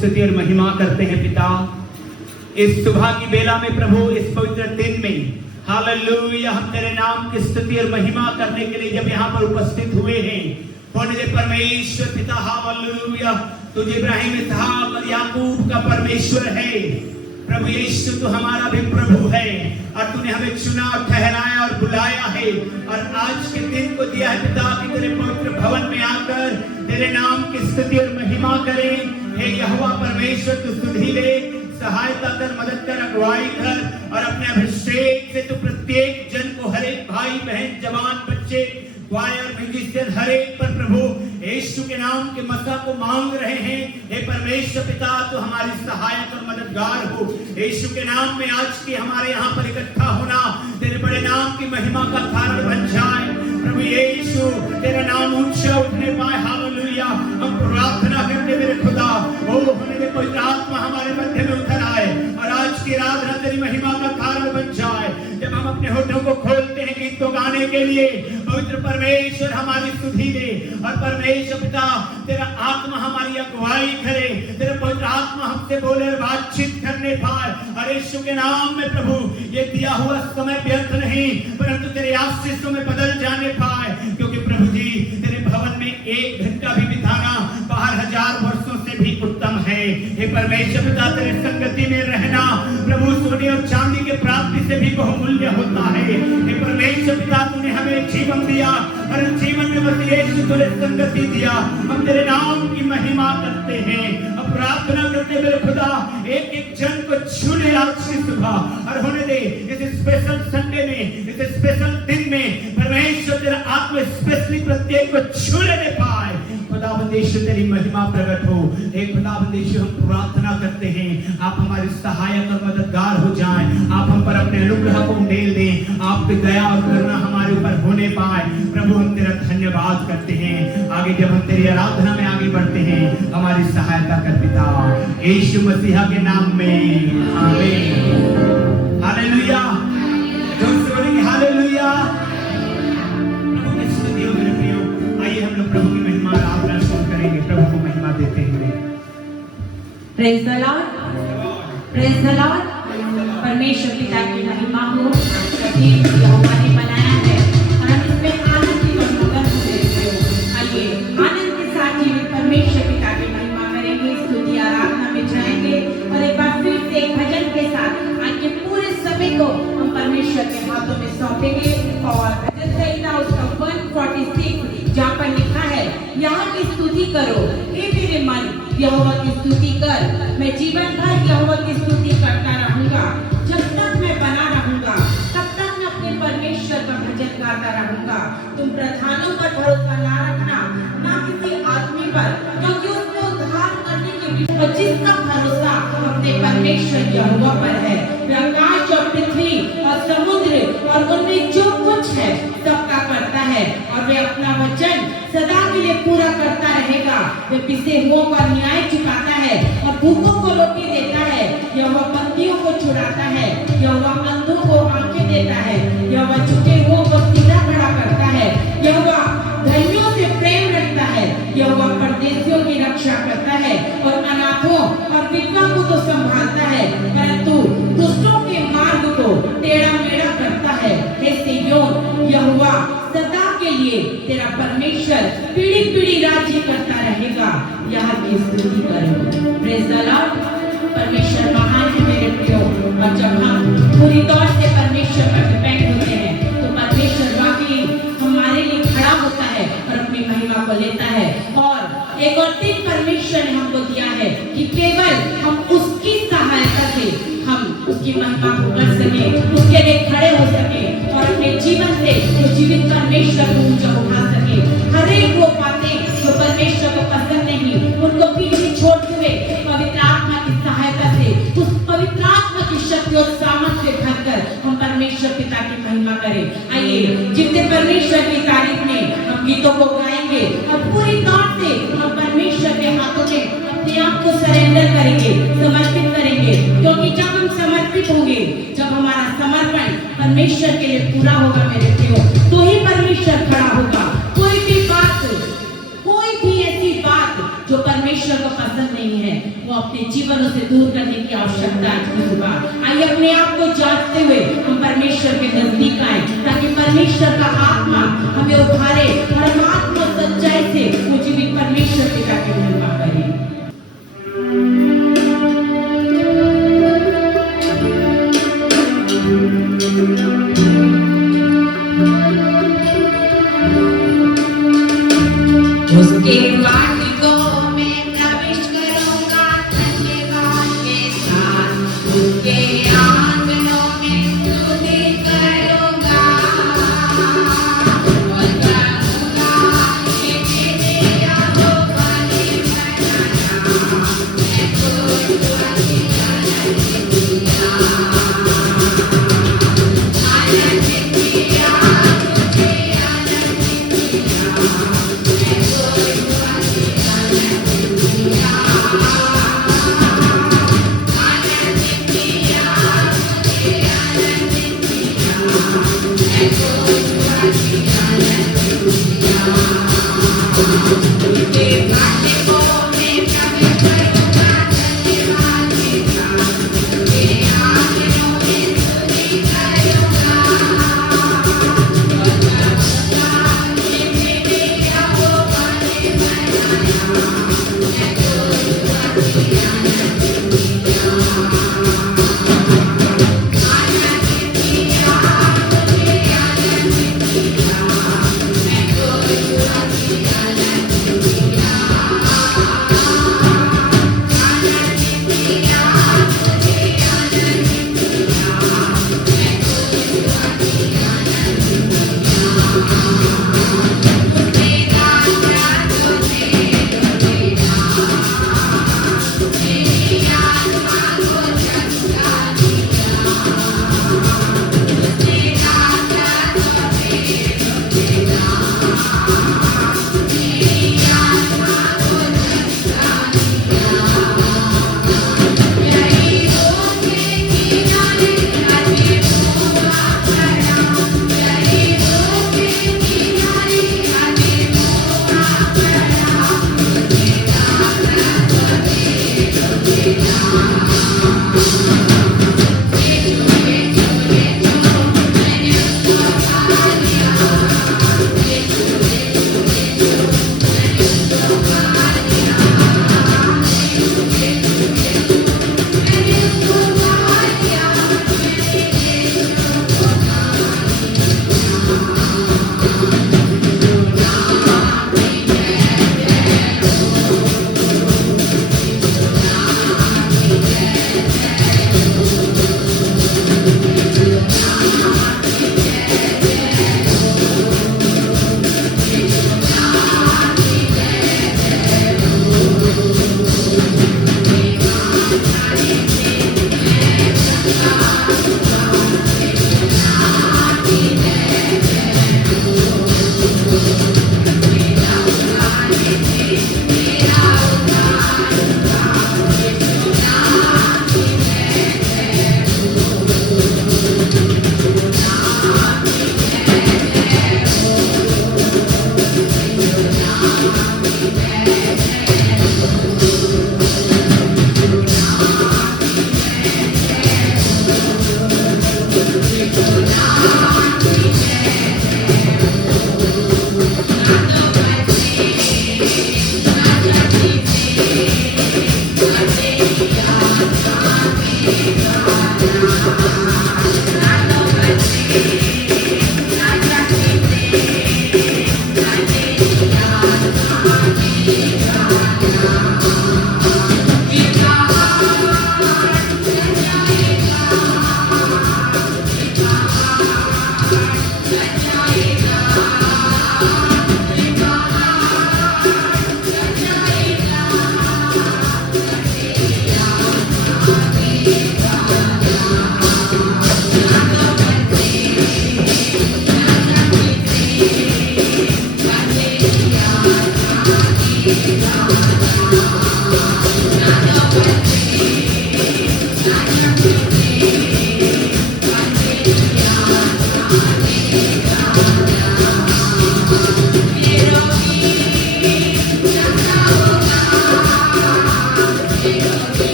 स्तुति और महिमा करते हैं पिता। इस सुबह की बेला में प्रभु, इस पवित्र दिन में हालेलुया, हम तेरे नाम की स्तुति और महिमा करने के लिए जब यहाँ पर उपस्थित हुए हैं, होने दे परमेश्वर पिता, हालेलुया, तुझे इब्राहिम, इसहाक और याकूब का परमेश्वर है प्रभु यीशु। तू हमारा भी प्रभु है और तूने हमें चुना और ठहराया और बुलाया है और आज के दिन को दिया है पिता कि तेरे पवित्र भवन में आकर तेरे नाम की स्तुति और महिमा करें। हे यहोवा परमेश्वर, तू सुधि ले, सहायता कर, मदद कर, अगुवाई कर और अपने अभिषेक से तू प्रत्येक जन को, हर एक भाई बहन, जवान, बच्चे, क्वायर, म्यूजिशियन, हर एक पर प्रभु यीशु के नाम के मसा को मांग रहे हैं। हे परमेश्वर पिता, तो हमारी सहायक और मददगार हो। यीशु के नाम में आज के हमारे यहाँ पर इकट्ठा होना तेरे बड़े नाम की महिमा का कारण बन जाए प्रभु यीशु। तेरा नाम ऊंचा उठने पाए, हालेलुया। हम प्रार्थना करते मेरे खुदा, ओ होने दे पवित्र आत्मा हमारे मध्य में उतर आए और आज की आराधना तेरी महिमा का कारण बन जाए। जब हम अपने होठों को खोलते हैं गीतों गाने के लिए, पवित्र परमेश्वर हमारी सुधि दे और परमेश्वर पिता तेरा आत्मा हमारी अगुवाई करे, तेरा पवित्र आत्मा हमसे बोले और बातचीत करने पाए और यीशु के नाम में प्रभु ये दिया हुआ समय व्यर्थ नहीं परंतु तेरे आशीषों में बदल जाने पाए, क्योंकि प्रभु जी तेरे भवन में एक घंटा भी बिताना बाहर 1000 वर्षों से भी उत्तम है। हे परमेश्वर पिता, तेरे संगति में रहना प्रभु सोने और चांदी के प्राप्ति से भी बहुमूल्य होता है। हे परमेश्वर पिता, तूने हमें जीवन दिया और जीवन में बस यीशु तूने संगति दिया। हम तेरे नाम की महिमा करते हैं, अब प्रार्थना करते मेरे खुदा, एक एक जन को छू ले आज की सुबह और होने दे इस स्पेशल संडे में, इस स्पेशल दिन में परमेश्वर तेरा आत्मा स्पेशली प्रत्येक को छू लेने पाए। खुदावंद यीशु तेरी महिमा प्रकट हो। हे खुदावंद यीशु, हम प्रार्थना करते हैं आप हमारे सहायक और मददगार हो जाएं, आप हम पर अपने अनुग्रह को उंडेल दें, आपकी दया और करुणा हमारे ऊपर होने पाए। प्रभु हम तेरा धन्यवाद करते हैं। आगे जब हम तेरी आराधना में आगे बढ़ते हैं, हमारी सहायता कर पिता यीशु मसीहा के नाम में, आमीन। Hallelujah, hallelujah. प्रभु की स्तुति हो मेरे प्रियो। आइए हम लोग प्रभु की महिमा आराधना शुरू करेंगे, प्रभु को महिमा देते हुए। Praise the Lord, praise the Lord. परमेश्वर पिता की महिमा हो। सभी यहोवा ने बनाया है और हम इसमें आनंद की मगन हो। आइए आनंद के साथ ही परमेश्वर पिता की महिमा करेंगे, स्तुति आराधना में जाएंगे और एक बार फिर से एक भजन के साथ आज के पूरे समय को हम परमेश्वर के हाथों में सौंपेंगे। और भजन संहिता उसका 146 जहाँ पर लिखा है, यहाँ की स्तुति करो हे मेरे मन, यहोवा की स्तुति कर। मैं जीवन भर यहोवा की स्तुति करता रहूंगा। जब तक मैं बना रहूंगा तब तक मैं अपने परमेश्वर का भजन गाता रहूंगा। तुम प्रधानों पर भरोसा ना रखना, ना किसी आदमी पर, क्योंकि उसको उद्धार करने के लिए जिसका भरोसा अपने परमेश्वर यहोवा पर है। वे आकाश और पृथ्वी और समुद्र और उनमें जो कुछ है सबका करता है और वे अपना वचन सदा के लिए पूरा करता रहेगा। वे पिसे हुओं का न्याय चुकाता है और भूखों को रोटी देता है। यहोवा बंदियों को छुड़ाता है, यहोवा अंधों को आंखें देता है, यहोवा झुके हुओं को सीधा खड़ा करता है, यहोवा धर्मियों से प्रेम रखता है, यहोवा परदेशियों की रक्षा करता है और अनाथों और विधवा को तो संभालता है, परंतु दुष्टों के मार्ग को टेढ़ा मेढ़ा करता है। हे सिय्योन, यहोवा सदा के लिए तेरा परमेश्वर पीढ़ी पीढ़ी राज्य करता रहेगा। यहाँ की स्तुति करो। Praise the Lord. परमेश्वर महान है मेरे प्रियो, और जब हम पूरी तौर से परमेश्वर पर डिपेंड होते हैं तो परमेश्वर वाकई हमारे लिए खड़ा होता है और अपनी महिमा को लेता है। और एक और दिन परमेश्वर ने हमको दिया है कि केवल हम उसकी सहायता से हम उसकी महिमा को कर सके, उसके लिए खड़े हो सके और अपने जीवन से उस जीवित परमेश्वर को ऊंचा उठा सके। हर एक वो बातें जो परमेश्वर को पसंद नहीं, उनको पीछे छोड़ते हुए पवित्र आत्मा की सहायता से उस पवित्र आत्मा की शक्ति और सामर्थ्य से भरकर हम परमेश्वर पिता की महिमा करें। आइए जितने परमेश्वर की तारीफ में हम गीतों को गाएंगे और पूरी तौर से हम परमेश्वर के हाथों में अपने आप को सरेंडर करेंगे, समर्पित करेंगे, क्योंकि जब हम समर्पित होंगे, जब हमारा समर्पण परमेश्वर के लिए पूरा होगा मेरे प्रियो, तो ही परमेश्वर खड़ा होगा। कोई भी ऐसी बात जो परमेश्वर को पसंद नहीं है, वो अपने जीवन से दूर करने की आवश्यकता है। आइए अपने आप को जांचते हुए हम परमेश्वर के नजदीक आए, ताकि परमेश्वर का आत्मा हमें उठारे और हम आत्मा सच्चाई से वो जीवित परमेश्वर पिता की महिमा करें। उसके वाटिकों में प्रवेश करूंगा धन्यवाद के साथ, उसके आंगनों में स्तुति करूंगा और कहूंगा कि मेरे यहोवा ने बनाया, मैं खुद उसकी आनंद किया, आनंद किया, मुझे आनंद किया।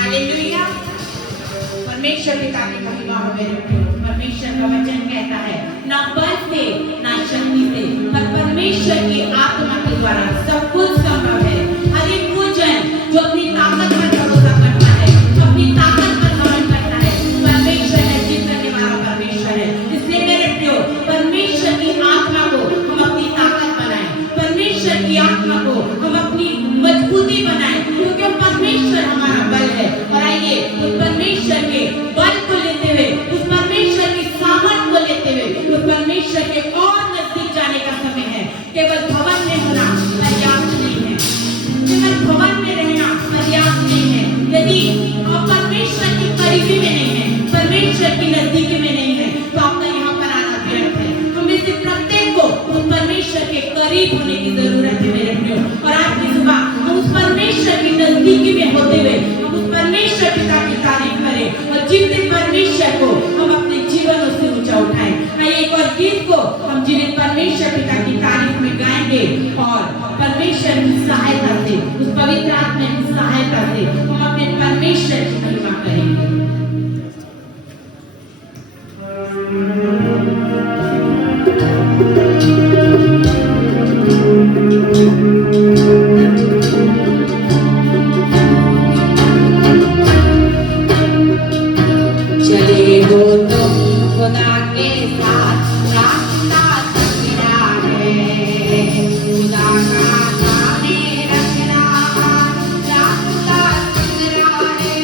हालेलुया। परमेश्वर पिता की महिमा हो मेरे प्रभु। परमेश्वर का वचन कहता है ना बल से ना शक्ति से पर परमेश्वर की आत्मा के द्वारा सब कुछ संभव है। हर एक वो जन जो अपनी ताकत पर भरोसा करता है, अपनी ताकत पर घमंड करता है, परमेश्वर है जीत करने वाला परमेश्वर है। इसलिए मेरे प्रियो परमेश्वर की आत्मा को हम अपनी ताकत बनाएं, परमेश्वर की आत्मा को हम अपनी मजबूती बनाएं, क्योंकि परमेश्वर हमारा बल है। और आइए उस परमेश्वर के बल को लेते हुए, उस परमेश्वर की सामर्थ को लेते हुए, उस परमेश्वर के और नजदीक जाने का समय है। केवल भवन में होना पर्याप्त नहीं है, केवल भवन में रहना पर्याप्त नहीं है। यदि आप परमेश्वर की करीबी में नहीं है, परमेश्वर की नजदीकी में नहीं है, तो आपका यहाँ पर आना व्यर्थ है। हमें से प्रत्येक को उस परमेश्वर के करीब होने की जरूरत है मेरे प्रियो। और आज की सुबह हम उस परमेश्वर की नजदीकी में होते हुए हम उस परमेश्वर पिता की तारीफ करें और जीवित परमेश्वर को हम अपने जीवनों से ऊंचा उठाएं। आइए एक और गीत को हम जीवित परमेश्वर पिता की तारीफ में गाएंगे और परमेश्वर की सहायता से, उस पवित्र आत्मा की सहायता से हम अपने परमेश्वर की महिमा करेंगे। चले हो तुम खुदा के साथ, रास्ता संगरा है। खुदा का नाम रखना रास्ता संगरा है।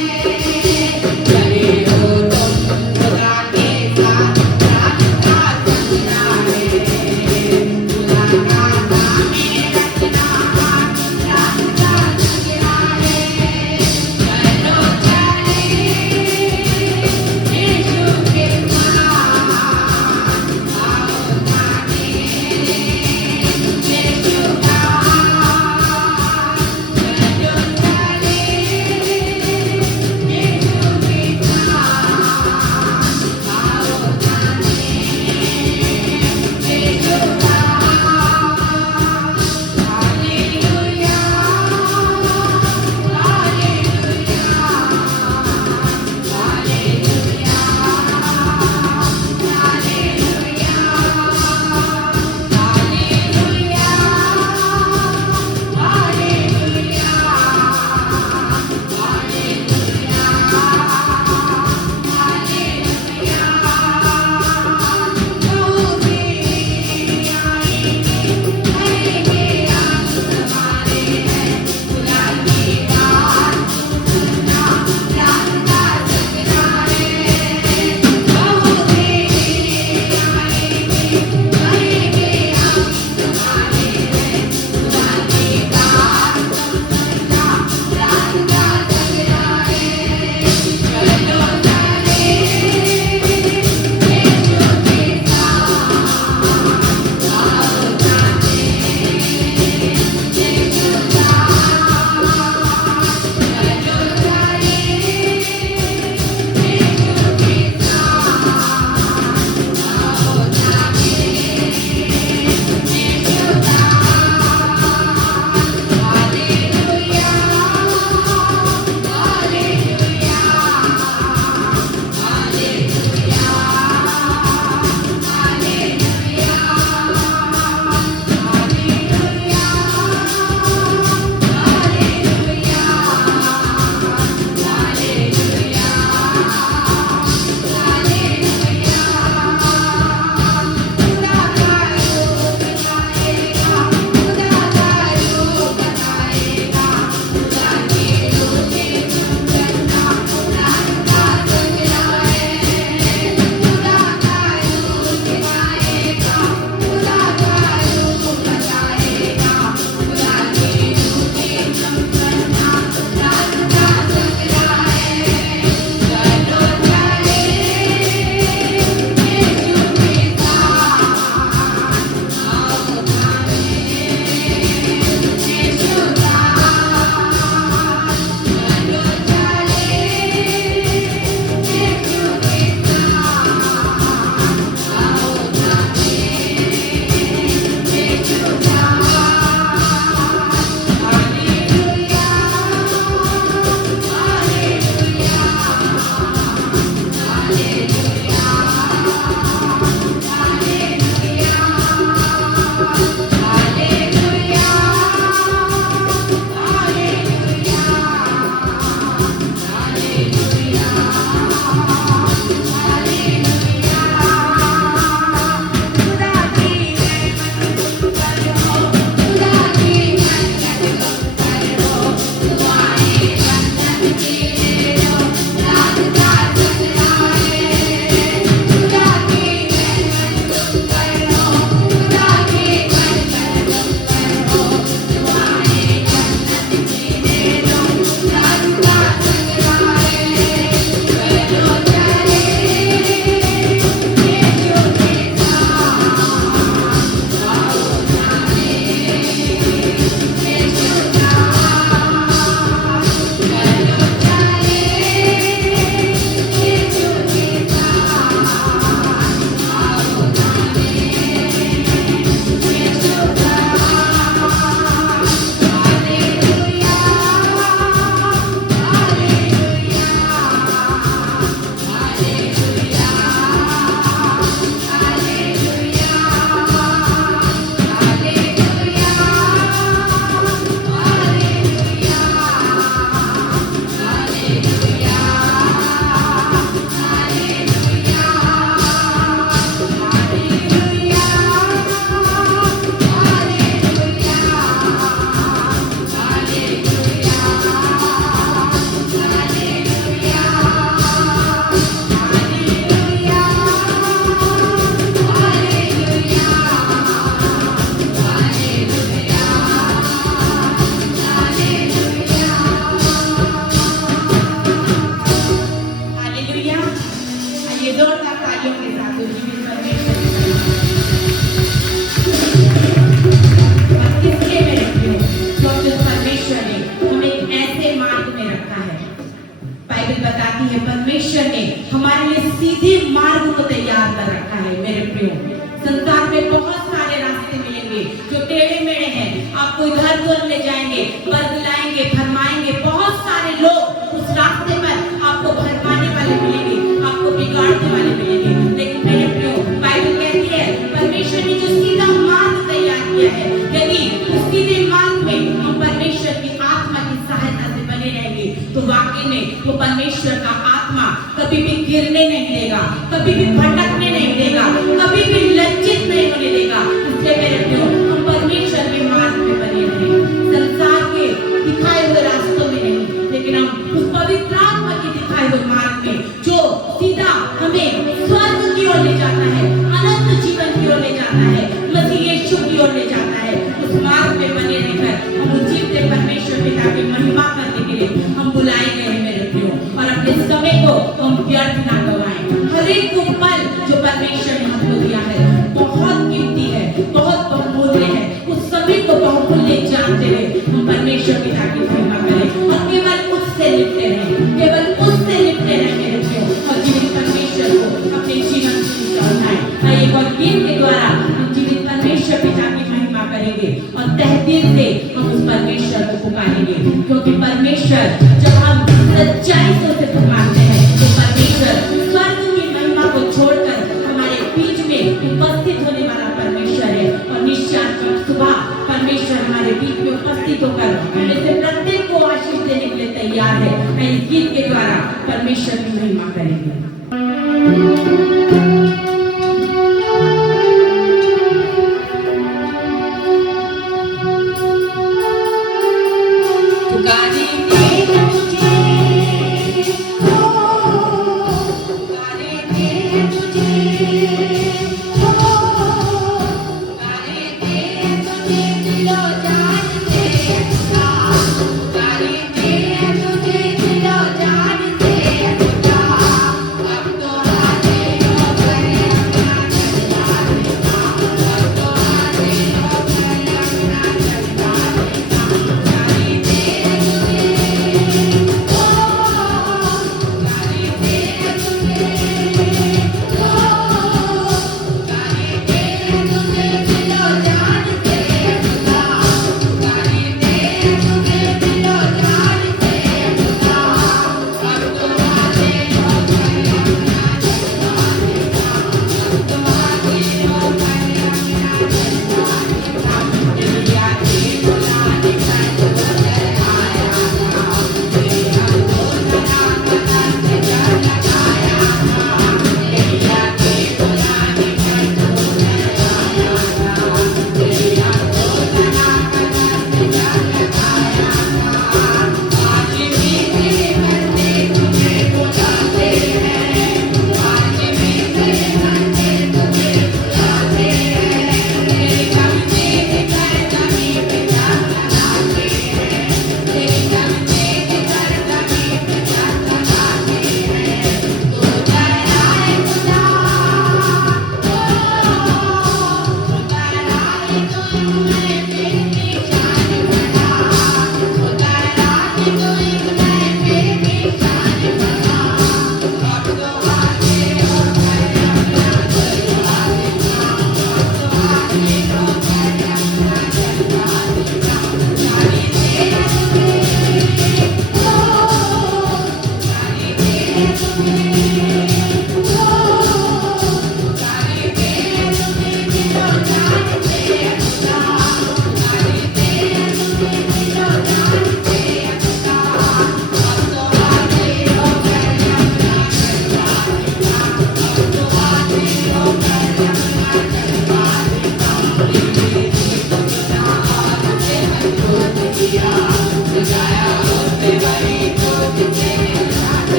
हमारे लिए सीधे मार्ग को तैयार कर रखा है। मेरे प्रियो, संसार में बहुत सारे रास्ते मिलेंगे जो टेढ़े मेढ़े हैं, आपको इधर उधर ले जाएंगे, बदलाएंगे, फरमाएंगे। बहुत सारे लोग उस रास्ते पर आपको भरमाने वाले मिलेंगे, आपको बिगाड़ने वाले मिलेंगे। लेकिन मेरे प्रियो, बाइबल कहती है परमेश्वर ने जो सीधा मार्ग तैयार किया है, यदि उस सीधे मार्ग में हम परमेश्वर की आत्मा की सहायता से बने रहेंगे तो वाकई में वो परमेश्वर का आत्मा कभी भी गिरने नहीं देगा, कभी भी भटकने नहीं देगा, कभी भी लज्जित नहीं होने देगा। इसलिए मेरे प्रियो, हम परमेश्वर के मार्ग में बने रहें, संसार के दिखाए हुए रास्तों में नहीं, लेकिन हम उस पवित्र आत्मा के दिखाए हुए मार्ग में जो सीधा हमें स्वर्ग की ओर ले जाता है, अनंत जीवन की ओर ले जाता है, मसीह यीशु की ओर ले जाता है, उस मार्ग में बने रहकर हम जीवते परमेश्वर पिता की महिमा करने के लिए हम बुलाए गए हैं। मेरे प्रियो, और अपने समय को हम व्यर्थ ना गवाएं। हर एक वो पल जो परमेश्वर ने हमको दिया है बहुत कीमती है, बहुत बहुमूल्य है। उस समय को बहुमूल्य जानते हुए हम परमेश्वर पिता की महिमा करें और केवल उससे लिपटे रहें, केवल उससे लिपटे रहें मेरे प्रियो, और जीवित परमेश्वर को अपने जीवन में चढ़ाएं। एक और गीत के द्वारा हम जीवित परमेश्वर पिता की महिमा करेंगे और तहे दिल से हम उस परमेश्वर को पुकारेंगे, क्योंकि परमेश्वर जब हम सच्चाई से उसे पुकारते हैं तो परमेश्वर स्वर्ग की महिमा को छोड़कर हमारे बीच में उपस्थित होने वाला परमेश्वर है। और निश्चय सुबह परमेश्वर हमारे बीच में उपस्थित होकर हमें से प्रत्येक को आशीष देने के लिए तैयार है। इस गीत के द्वारा परमेश्वर की महिमा करेंगे।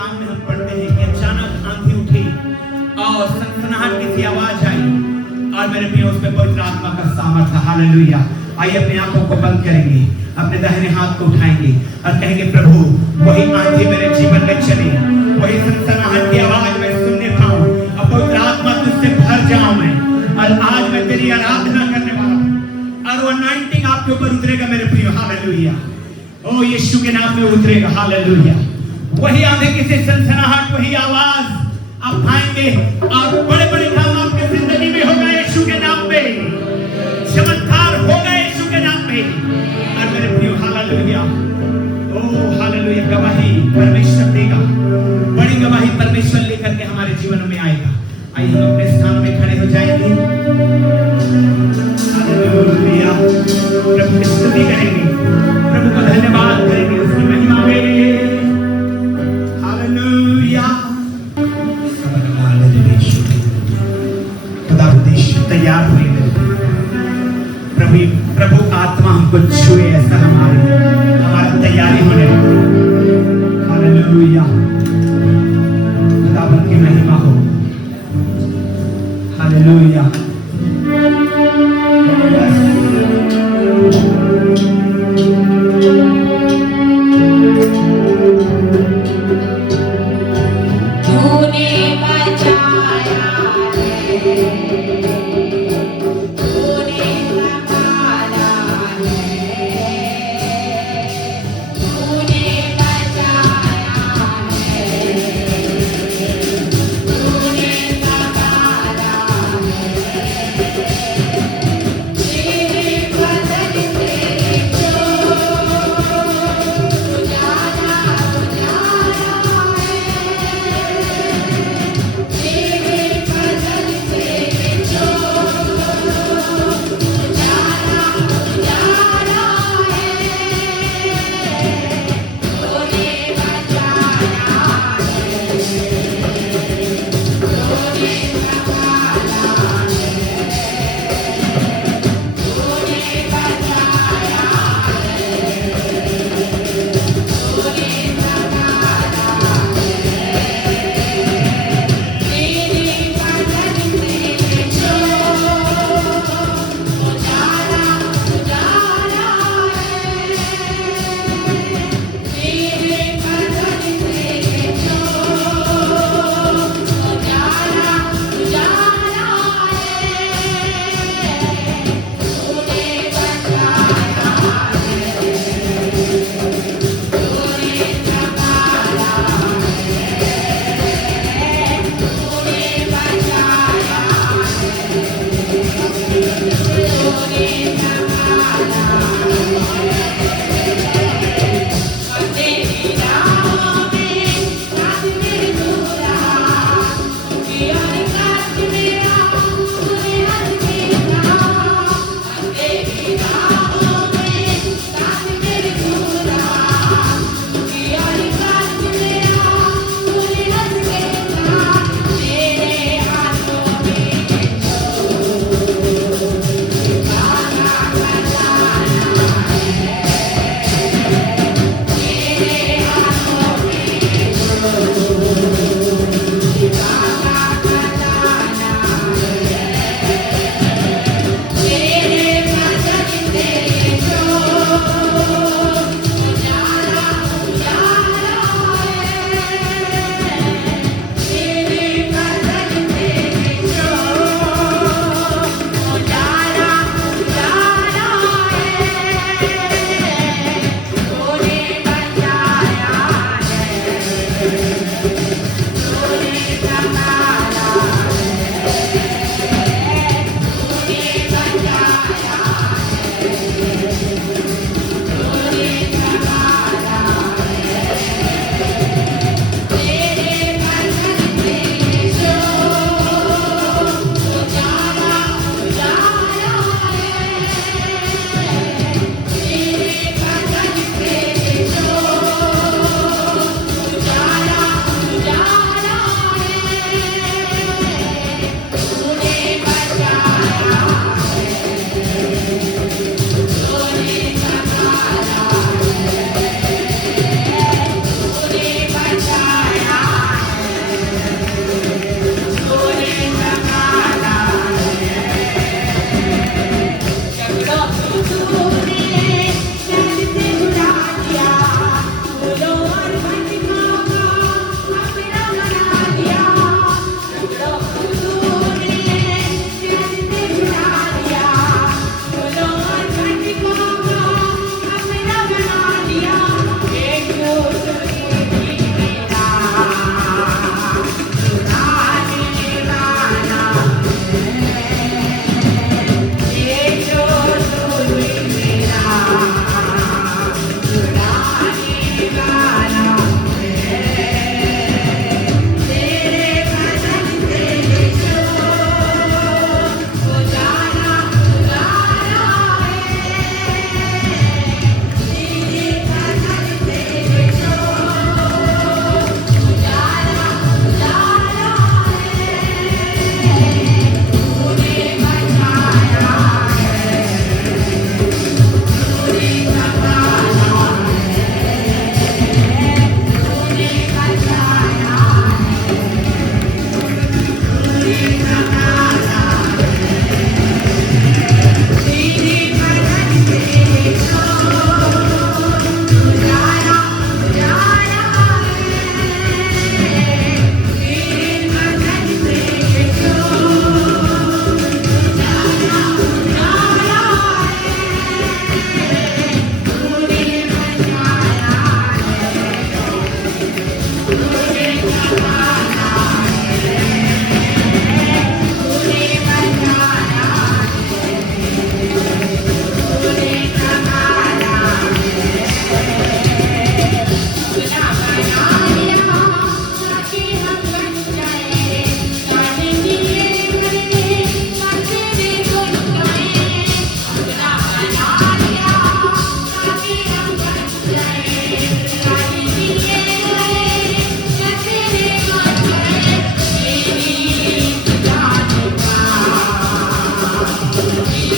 काम में हम पढ़ते हैं कि अचानक आंधी उठी और सनसनाहट की सी आवाज आई और मेरे प्रियो उसमें पवित्र आत्मा का सामर्थ्य। हालेलुया। आइए अपनी आंखों को बंद करेंगे, अपने दाहिने हाथ को उठाएंगे और कहेंगे प्रभु वही आंधी मेरे जीवन में चले, वही सनसनाहट की आवाज मैं सुनने पाऊं और पवित्र आत्मा तुझसे भर जाऊं मैं, और आज मैं तेरी आराधना करने वाला हूं और वो अनॉइंटिंग आपके ऊपर उतरेगा मेरे प्रियो। हालेलुया। ओ यीशु के नाम में उतरेगा। हालेलुया। वही आंधी की सी सनसनाहट, वही आवाज आप पाएंगे और बड़े बड़े काम आपकी जिंदगी में होगा यीशु के नाम पे, चमत्कार होगा यीशु के नाम पे। और मेरे प्रियो हालेलुया, ओ हालेलुया, गवाही परमेश्वर देगा, बड़ी गवाही परमेश्वर लेकर के हमारे जीवन में आएगा। आइए हम अपने स्थान में खड़े हो जाएंगे। हालेलुया। प्रभु की स्तुति करेंगे, प्रभु को धन्यवाद करेंगे, उसकी महिमा में। हालेलुया। तैयार हुए प्रभु का आत्मा हमको छुए, ऐसा हमारा तैयारी होने लगी। हालेलुया। खुदावंद की महिमा हो। Hallelujah.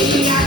Thank you.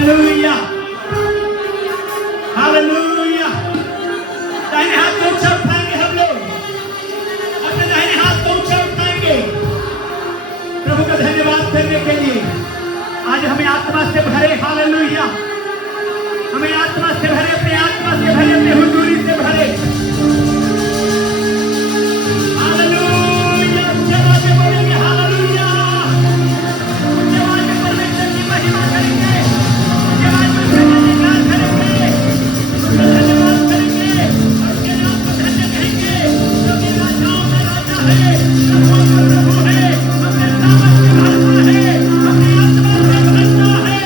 Hallelujah, hallelujah. दाहिने हाथ को ऊंचा उठाएंगे हम लोग, अपने दाहिने हाथ को ऊंचा उठाएंगे प्रभु का धन्यवाद करने के लिए। आज हमें आत्मा से भरे, हालेलुया, हमें आत्मा से भरे, अपने आत्मा से भरे, अपने हुजूरी से भरे। हालेलुया, जवाब में बोलेंगे हालेलुया, जवाब में परमेश्वर की महिमा करेंगे, जवाब में धन्यवाद करेंगे, धन्यवाद करेंगे, उसके नाम को धन्य कहेंगे, क्योंकि राजाओं में राजा है, प्रभुओं में प्रभु है, अपने सामर्थ से भरता है, अपनी आत्मा से भरता है।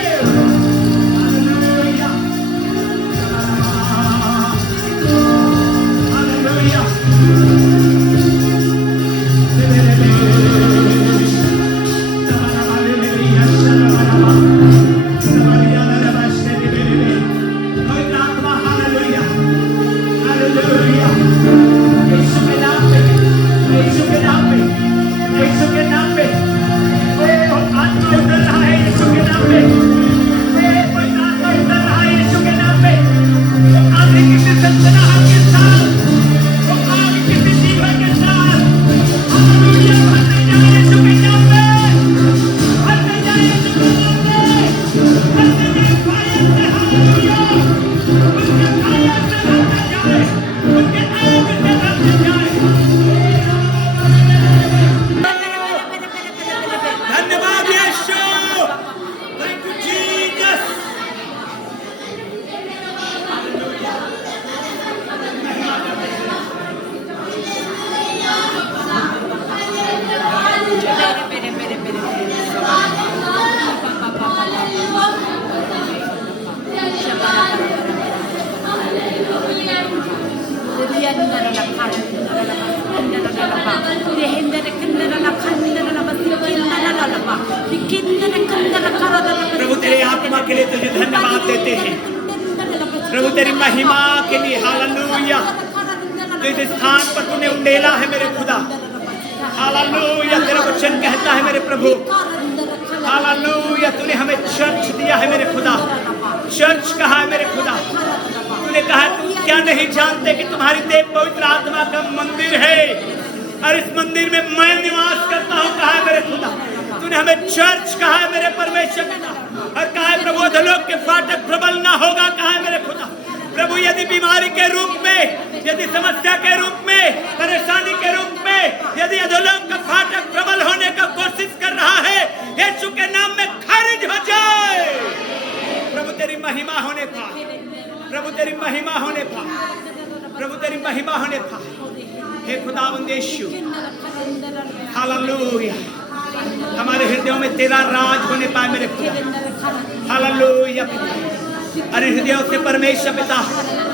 प्रभु तेरे आत्मा के लिए तुझे धन्यवाद देते हैं, प्रभु तेरी महिमा के लिए, हालेलुया। तो इस स्थान पर तूने उंडेला है मेरे खुदा, हालेलुया। तेरा वचन कहता है मेरे प्रभु, हालेलुया, तूने हमें चर्च दिया है मेरे खुदा, चर्च कहा है मेरे खुदा। तूने कहा तुम क्या नहीं जानते कि तुम्हारी देह पवित्र आत्मा का मंदिर है और इस मंदिर में मैं निवास करता हूँ, कहा है मेरे खुदा। तूने हमें चर्च कहा है मेरे परमेश्वर पिता, और कहा है प्रभु अधोलोक के फाटक प्रबल ना होगा, कहा है मेरे खुदा। प्रभु यदि बीमारी के रूप में, यदि समस्या के रूप में, परेशानी के रूप में, यदि अधोलोक का फाटक प्रबल होने का कोशिश कर रहा है, यीशु के नाम में खारिज हो जाए। प्रभु तेरी महिमा होने पाए, प्रभु तेरी महिमा होने पाए, प्रभु तेरी महिमा होने पाए। हे खुदावंद यीशु, हालेलुया, हमारे हृदयों में तेरा राज होने पाए मेरे खुदा, हालेलुया। अरे हृदयों से परमेश्वर पिता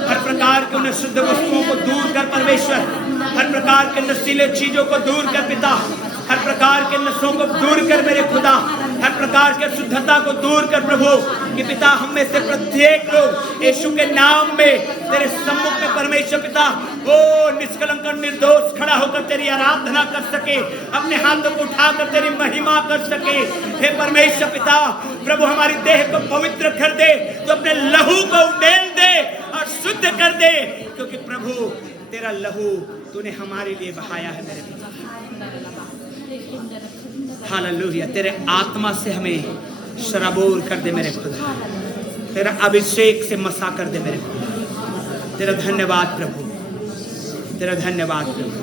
हर प्रकार के उन शुद्ध वस्तुओं को दूर कर परमेश्वर, हर प्रकार के नशीले चीजों को दूर कर पिता, हर प्रकार के नशों को दूर कर मेरे खुदा, हर प्रकार के शुद्धता को दूर कर प्रभु, कि पिता हम में से प्रत्येक लोग यीशु के नाम में तेरे सम्मुख में परमेश्वर पिता ओ निष्कलंक और निर्दोष खड़ा होकर तेरी आराधना कर सके, अपने हाथों को उठाकर तेरी महिमा कर सके। हे परमेश्वर पिता, प्रभु हमारी देह को पवित्र कर दे, तो अपने लहू को उंडेल दे और शुद्ध कर दे, क्योंकि प्रभु तेरा लहू तूने हमारे लिए बहाया है मेरे पिता। हालेलुया, तेरे आत्मा से हमें शराबोर कर दे मेरे खुदा, तेरा अभिषेक से मसा कर दे मेरे खुदा। तेरा धन्यवाद प्रभु, तेरा धन्यवाद प्रभु,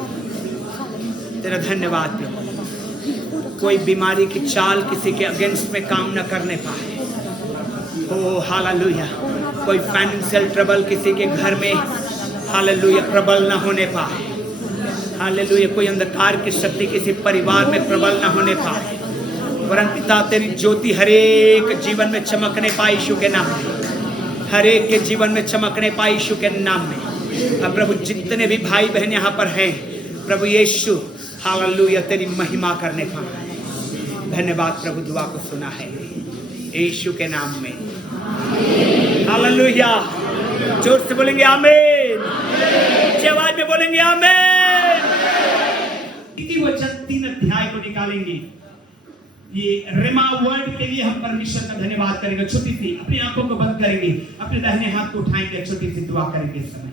तेरा धन्यवाद प्रभु। कोई बीमारी की चाल किसी के अगेंस्ट में काम न करने पाए। ओ हालेलुया, कोई फाइनेंशियल ट्रबल किसी के घर में हालेलुया प्रबल न होने पाए। हालेलुया, कोई अंधकार की शक्ति किसी परिवार में प्रबल न होने पाए। वरन पिता तेरी ज्योति हरेक जीवन में चमकने पाई यीशु के नाम में, हरेक के जीवन में चमकने पाई यीशु के नाम में। अब प्रभु जितने भी भाई बहन यहाँ पर हैं, प्रभु यीशु हालेलुया तेरी महिमा करने पाए। धन्यवाद प्रभु, दुआ को सुना है यीशु के नाम में, हालेलुया। जोर से बोलेंगे आमीन, ऊंची आवाज में बोलेंगे आमीन। नीति वचन 3 अध्याय को निकालेंगे, ये रेमा वर्ड के लिए हम परमेश्वर का धन्यवाद करेंगे। छोटी सी अपनी आंखों को बंद करेंगे, अपने दाहिने हाथ को उठाएंगे, छोटी सी दुआ करेंगे इस समय।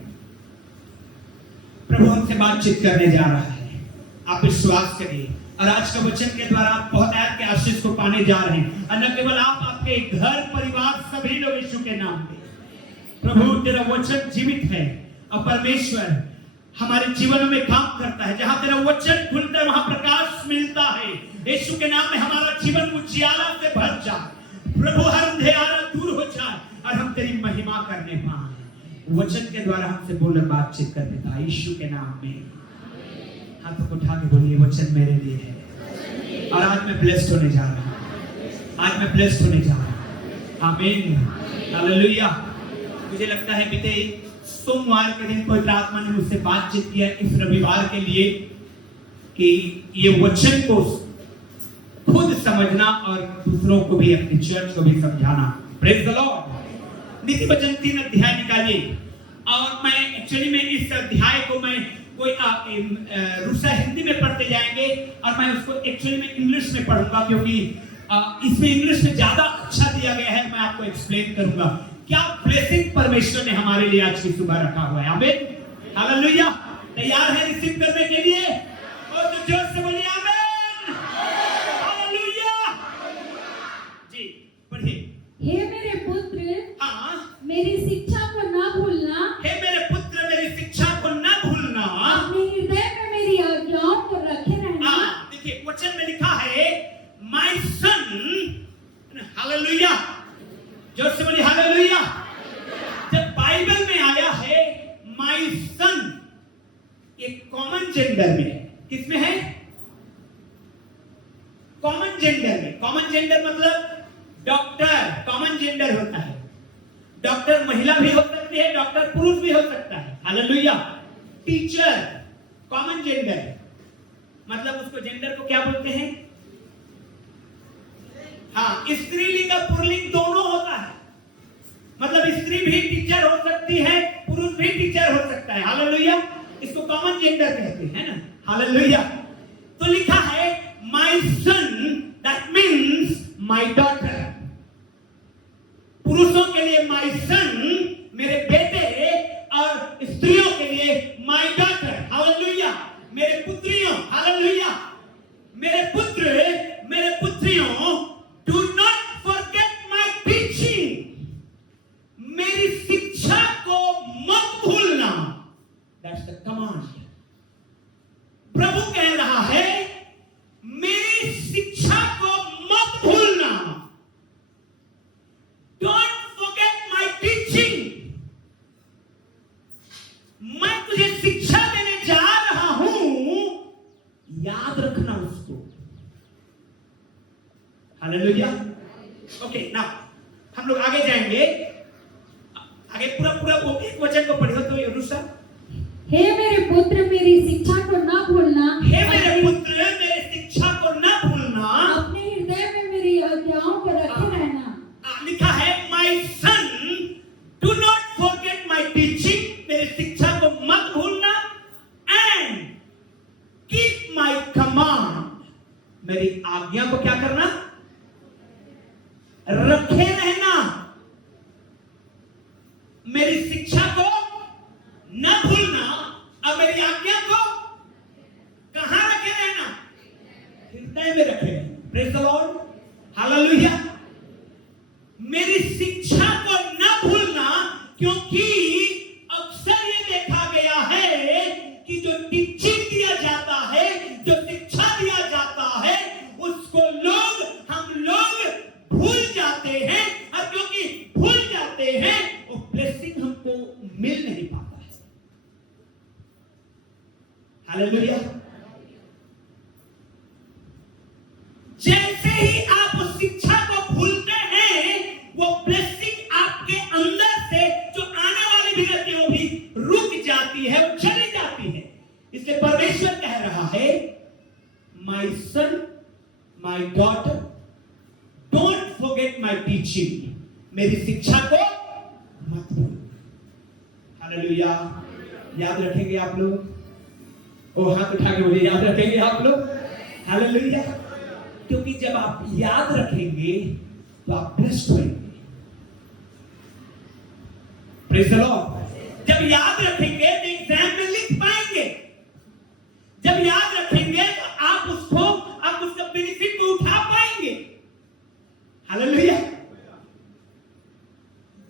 प्रभु हमसे बातचीत करने जा रहा है, आप विश्वास करिए और आज के वचन के द्वारा आप बहुतायत के आशीष को पाने जा रहे हैं। और न केवल आप, आपके घर परिवार सभी लोग यीशु के नाम पे। प्रभु तेरा वचन जीवित है और परमेश्वर हमारे जीवन में काम करता है। जहां तेरा वचन खुलता है वहां प्रकाश मिलता है। यीशु के नाम में हमारा जीवन उजियाला से भर जाए। प्रभु हर अंधेरा दूर हो जाए और हम तेरी महिमा करने पाए। वचन के द्वारा हमसे बोल बातचीत कर पिता यीशु के नाम में। हाथों को उठा के बोलिए वचन मेरे लिए है और आज मैं ब्लेस्ड होने जा रहा हूं। आज मैं ब्लेस्ड होने जा रहा हूं। आमीन, हालेलुया। मुझे लगता है बीते सोमवार के दिन पवित्र आत्मा ने मुझसे बातचीत किया इस रविवार के लिए कि ये वचन को खुद समझना और दूसरों को भी, अपनी चर्च को भी समझाना। Praise the Lord. नीति वचन 3 अध्याय निकालिए और मैं एक्चुअली में इस अध्याय को मैं कोई रूसा हिंदी में पढ़ते जाएंगे और मैं उसको एक्चुअली में इंग्लिश में पढ़ूंगा क्योंकि इसमें इंग्लिश में ज्यादा अच्छा दिया गया है। मैं आपको एक्सप्लेन करूंगा क्या ब्लेसिंग परमेश्वर ने हमारे लिए आज की सुबह रखा हुआ है। आमीन, हालेलुया। तैयार है रिसीव करने के लिए? और तो जोर से बोलिए आमीन, हालेलुया। जी पढ़िए। हे मेरे पुत्र, हाँ, मेरी शिक्षा को ना भूलना। हे मेरे पुत्र, मेरी शिक्षा को ना भूलना। अपने हृदय में मेरी आज्ञाओं को रखे रहना। देखिए वचन में लिखा है माय सन, हालेलुया। जोर से बोलिए हालेलुया। जब बाइबल में आया है माय सन, ये कॉमन जेंडर में है। किसमें है? कॉमन जेंडर में। कॉमन जेंडर मतलब डॉक्टर कॉमन जेंडर होता है। डॉक्टर महिला भी हो सकती है, डॉक्टर पुरुष भी हो सकता है। हालेलुया। टीचर कॉमन जेंडर, मतलब उसको जेंडर को क्या बोलते हैं? हाँ, स्त्रीलिंग और पुल्लिंग दोनों होता है। मतलब स्त्री भी टीचर हो सकती है, पुरुष भी टीचर हो सकता है। हालेलुया। इसको कॉमन जेंडर कहते हैं ना। हालेलुया। तो लिखा है my son, that means my daughter. पुरुषों के लिए माय सन मेरे बेटे और स्त्रियों के लिए माय डॉटर। हालेलुया। मेरे पुत्रियों, हालेलुया। मेरे पुत्र, मेरे पुत्रियों, do not forget my teaching. मेरी शिक्षा को मत भूलना। That's the command. प्रभु कह रहा है मेरी शिक्षा को मत भूलना। Don't forget my teaching. मैं तुझे शिक्षा देने जा रहा हूं, याद रखना उसको। हालेलुया। ओके, नाउ हम लोग आगे जाएंगे। आगे पूरा वो एक वचन को पढ़िए तो यरूशा। हे मेरे पुत्र, मेरी शिक्षा को ना भूलना। हे मेरे पुत्र, मेरी शिक्षा को ना भूलना। अपने हृदय में मेरी आज्ञाओं को रखे रहना। लिखा है my son, do not forget my teaching. मेरी शिक्षा को मत भूलना। And keep my command. मेरी आज्ञा को क्या करना? रखे रहना। मेरी शिक्षा को न भूलना और मेरी आज्ञा को कहां रखे रहना? हृदय में रखे रहना। Praise the Lord, hallelujah. मेरी शिक्षा को न भूलना, क्योंकि अक्सर ये देखा गया है कि जो टीचिंग दिया जाता है, जो शिक्षा दिया जाता है, उसको हम लोग भूल जाते हैं। और क्योंकि भूल जाते हैं, वो ब्लेसिंग हमको मिल नहीं पाता है। हालेलुया। जैसे ही आप उस शिक्षा को भूलते हैं, वो ब्लेसिंग आपके अंदर से जो आने वाली भी रहती है वो भी रुक जाती है, वो चली जाती है। इसलिए परमेश्वर कह रहा है my son, my daughter, don't forget my teaching. मेरी शिक्षा को मत भूलना। हालेलुया। याद रखेंगे आप लोग? ओ हाथ उठा के बोलिए, याद रखेंगे आप लोग? हालेलुया। क्योंकि जब आप याद रखेंगे तो आप ब्लेस्ड होंगे। Praise the Lord. जब याद रखेंगे तो एग्जाम में लिख पाएंगे। जब याद रखेंगे तो आप उसका बेनिफिट को उठा पाएंगे। हालेलुया।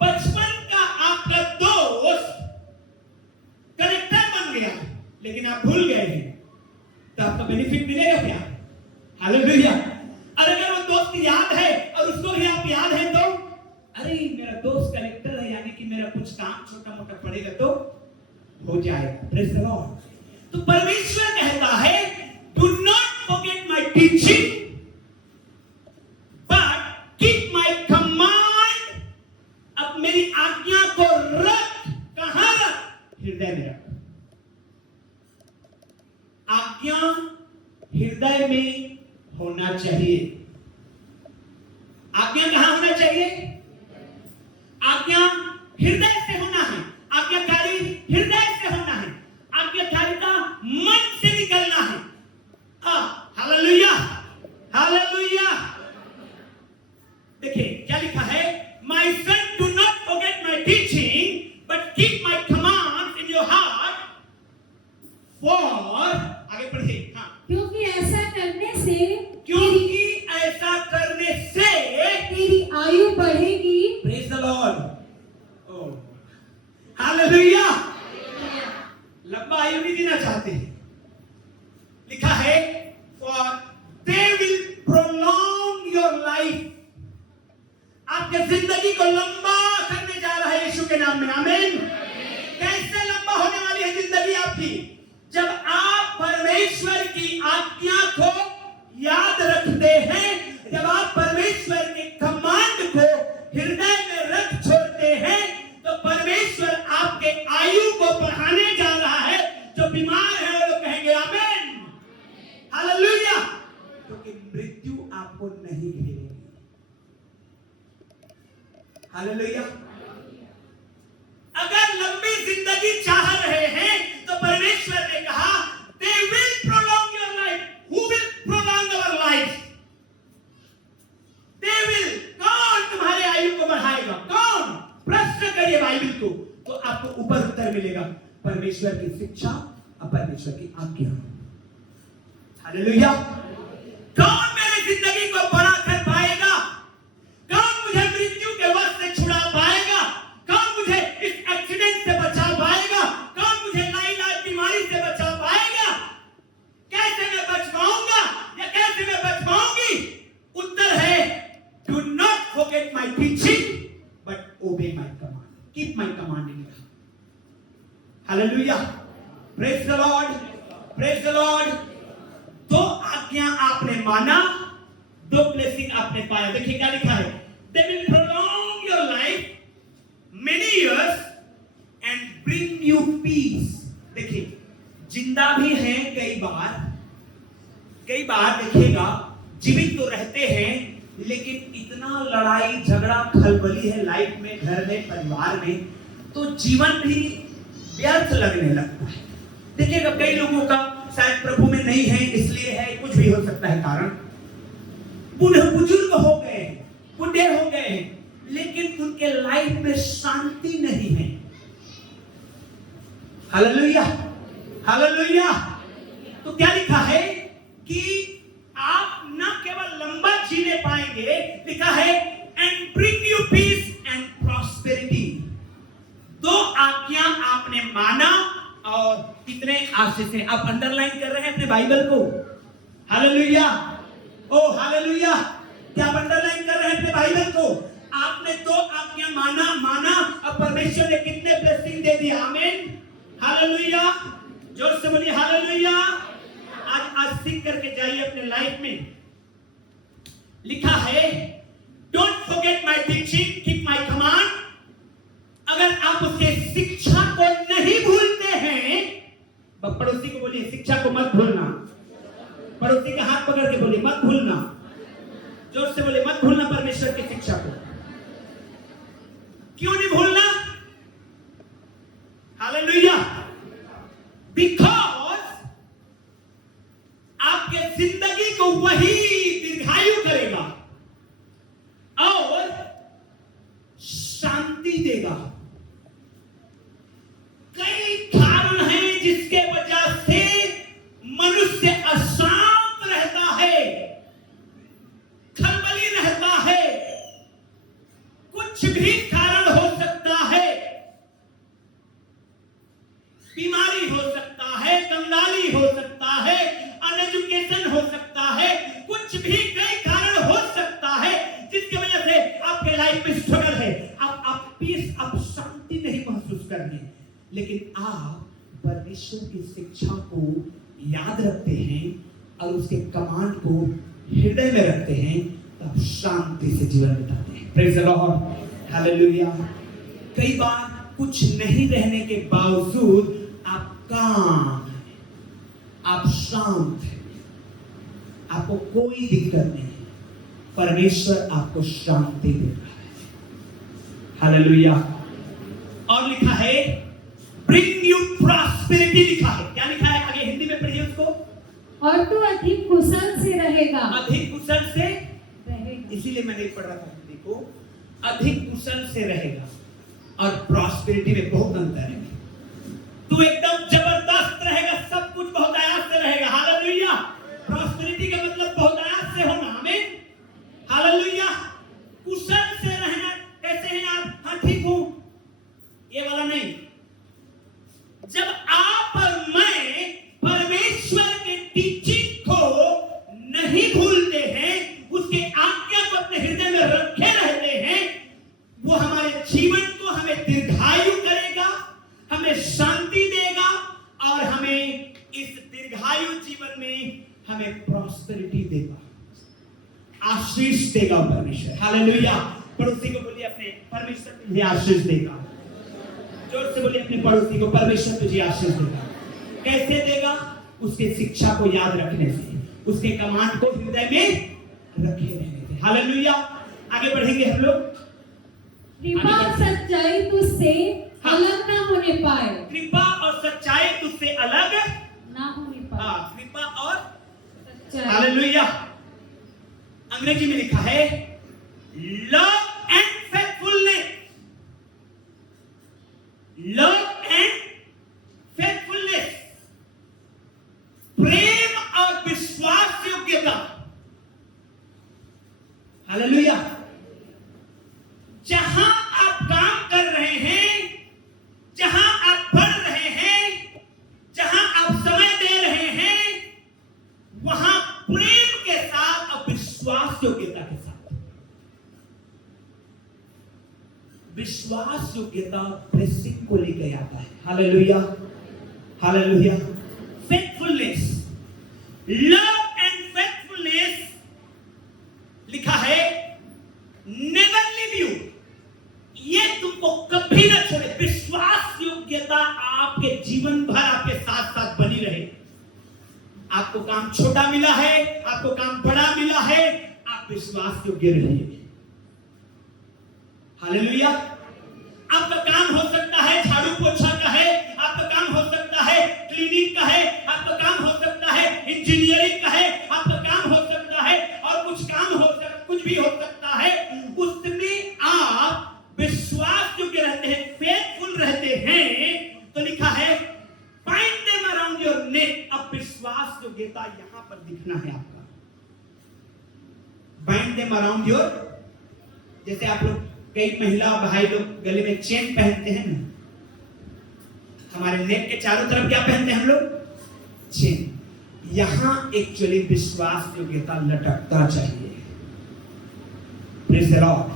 बचपन का आपका दोस्त करेक्टर बन गया लेकिन आप भूल गए हैं, तो आपका बेनिफिट मिलेगा क्या? हालेलुया। और अगर वो दोस्त याद है और उसको भी आप याद है तो अरे मेरा दोस्त करेक्टर है, यानी कि मेरा कुछ काम छोटा मोटा पड़ेगा तो हो जाएगा। Praise the Lord. तो परमेश्वर कहता है do not forget my teaching but keep my command. अब मेरी आज्ञा को रख, कहां रख? हृदय में रख। आज्ञा हृदय में होना चाहिए। आज्ञा कहां होना चाहिए? आज्ञा हृदय से होना है। आज्ञाकारी हृदय से होना है। आज्ञाकारिता मन से निकलना है। Hallelujah, hallelujah. देखिए क्या लिखा है, my son do not forget my teaching but keep my commands in your heart for, आगे पढ़िए। हाँ, क्योंकि ऐसा करने से तेरी आयु बढ़ेगी। Praise the Lord. Oh hallelujah. लंबा आयु नहीं जीना चाहते हैं। लिखा है for they will prolong your life. आपके जिंदगी को लंबा करने जा रहा है यीशु के नाम में। आमीन। कैसे लंबा होने वाली है जिंदगी आपकी? जब आप परमेश्वर की आज्ञा को याद रखते हैं, जब आप परमेश्वर के कमांड को हृदय में रख छोड़ते हैं, तो परमेश्वर आपके आयु को बढ़ाने जा रहा है। जो बीमार है वो कहेंगे आमीन, हालेलुया। क्योंकि मृत्यु आपको नहीं घेरेगी। हालेलुया। अगर लंबी जिंदगी चाह रहे हैं तो परमेश्वर ने कहा they will prolong your life. Who will prolong our life? They will. कौन तुम्हारे आयु को बढ़ाएगा? कौन? प्रश्न करिए बाइबल को तो आपको ऊपर उत्तर मिलेगा। परमेश्वर की शिक्षा और परमेश्वर की आज्ञा। हालेलुया। कौन मेरी जिंदगी को बड़ा कर पाएगा? कौन मुझे मृत्यु के वश से छुड़ा पाएगा? कौन मुझे इस एक्सीडेंट से बचा पाएगा? कौन मुझे लाइलाज बीमारी से बचा पाएगा? कैसे मैं बच पाऊंगा या कैसे मैं बच पाऊंगी? उत्तर है do not forget my teaching but obey my command. Keep my command in your heart. Hallelujah. Praise the lord, praise the lord. दो आज्ञा आपने माना, दो ब्लेसिंग आपने पाया। देखिए क्या लिखा है, they will prolong your life many years and bring you peace. देखिए जिंदा भी हैं कई बार देखिएगा जीवित तो रहते हैं लेकिन इतना लड़ाई झगड़ा खलबली है लाइफ में, घर में, परिवार में, तो जीवन भी व्यर्थ लगने लगता है। देखिएगा कई लोगों का शायद प्रभु में नहीं है, इसलिए है, कुछ भी हो सकता है कारण। बुजुर्ग हो गए, बुढ़े हो गए, लेकिन उनके लाइफ में शांति नहीं है। Hallelujah, hallelujah. तो क्या लिखा है कि आप न केवल लंबा जीने पाएंगे, लिखा है and bring you peace and prosperity. दो आज्ञा आपने माना और कितने आशीष हैं। आप अंडरलाइन कर रहे हैं अपने बाइबल को। हालेलुया, ओ हालेलुया। क्या आप अंडरलाइन कर रहे हैं अपने बाइबल को? आपने दो आज्ञा माना और परमेश्वर ने कितने ब्लेसिंग दे दिया। आमीन, हालेलुया। जोर से बोलिए हालेलुया। आज सीख करके जाइए अपने लाइफ में। लिखा है don't forget my teaching, keep my command. अगर आप उसके शिक्षा को नहीं भूलते हैं, पड़ोसी को बोलिए शिक्षा को मत भूलना। पड़ोसी का हाथ पकड़ के बोलिए मत भूलना। जोर से बोलिए मत भूलना परमेश्वर की शिक्षा को। क्यों नहीं भूलना? हालेलुया। बिकॉज आपके जिंदगी को वही दीर्घा शांति देगा। कई कारण हैं जिसके वजह से मनुष्य अशांत रहता है, खलबली रहता है। कुछ भी कारण हो सकता है, बीमारी हो सकता है, कंगाली हो सकता है, अनएजुकेशन हो सकता है, कुछ भी कई कारण हो सकता है जिसकी वजह से आपके लाइफ में स्ट्रगल है। आप पीस, आप शांति नहीं महसूस कर रहे, लेकिन आप परमेश्वर की शिक्षा को याद रखते हैं और उसके कमांड को हृदय में रखते हैं, तब शांति से जीवन बिताते हैं। Praise the Lord, hallelujah. कई बार कुछ नहीं रहने के बावजूद आप काम, आप शांत हैं, आपको कोई दिक्कत नहीं है, परमेश्वर आपको शांति देता है। हालेलुया। और लिखा है ब्रिंग यू प्रॉस्पेरिटी, लिखा है। क्या लिखा है आगे हिंदी में पढ़िए उसको। और तू अधिक कुशल से रहेगा। अधिक कुशल से रहेगा। इसीलिए मैं नहीं पढ़ रहा था हिंदी को। अधिक कुशल से रहेगा और प्रॉस्पेरिटी में बहुत अंतर है। तू एकदम जबरदस्त रहेगा, सब कुछ बहुत आयास से रहेगा। हालेलुया। प्रॉस्पेरिटी का मतलब बहुत आयास से होना, आमीन, हालेलुया। कुशल से रहना, कैसे हैं आप? हाँ ठीक हूं, ये वाला नहीं। जब आप और मैं परमेश्वर के टीचिंग को नहीं भूलते हैं, उसके आज्ञा को अपने हृदय में रखे रहते हैं, वो हमारे जीवन को, हमें दीर्घायु करेगा, हमें शांति देगा और हमें इस दीर्घायु जीवन में हमें प्रॉस्पेरिटी देगा, आशीष देगा परमेश्वर। हालेलुया। पड़ोसी को बोलिए अपने, परमेश्वर तुझे आशीष देगा। जोर से बोलिए अपने पड़ोसी को, परमेश्वर तुझे आशीष देगा। कैसे देगा? उसके शिक्षा को याद रखने से, उसके कमांड को हृदय में रखे रहने से। हालेलुया। आगे बढ़ेंगे हम लोग। कृपा और सच्चाई तुझसे अलग ना होने पाए। कृपा और सच्चाई तुझसे अलग ना होने पाए। कृपा और सच्चाई। हालेलुया। अंग्रेजी में लिखा है love and faithfulness. Love and faithfulness, प्रेम और विश्वास योग्यता। हालेलुया। जहां आप काम कर रहे हैं, जहां आप पढ़ रहे हैं, जहां आप समय दे रहे हैं, वहां प्रेम के साथ और विश्वास योग्यता के साथ। विश्वास योग्यता ब्लेसिंग को लेकर आता है। Hallelujah, hallelujah. Faithfulness, love and faithfulness लिखा है नेवर लीव यू, ये तुमको कभी ना छोड़े। विश्वास योग्यता आपके जीवन भर आपके साथ साथ बनी रहे। आपको काम छोटा मिला है, आपको काम बड़ा मिला है, आप विश्वास योग्य रहिए। हालेलुया। आपका काम हो सकता है झाड़ू पोछा का है, आपका काम हो सकता है क्लीनिंग का है, आपका काम हो सकता है इंजीनियरिंग का है, आपका काम हो सकता है और कुछ भी हो सकता है। उसमें आप विश्वास योग्य रहते हैं, फेथफुल रहते हैं, तो लिखा है बाइंड देम अराउंड योर नेक। अब विश्वास योग्यता यहां पर दिखना है आपका। बाइंड देम अराउंड योर, जैसे आप लोग, कई महिला भाई लोग गले में चेन पहनते हैं ना, हमारे नेक के चारों तरफ क्या पहनते हैं हम लोग? चेन। यहां एक्चुअली विश्वास योग्यता लटकता चाहिए। Praise the Lord.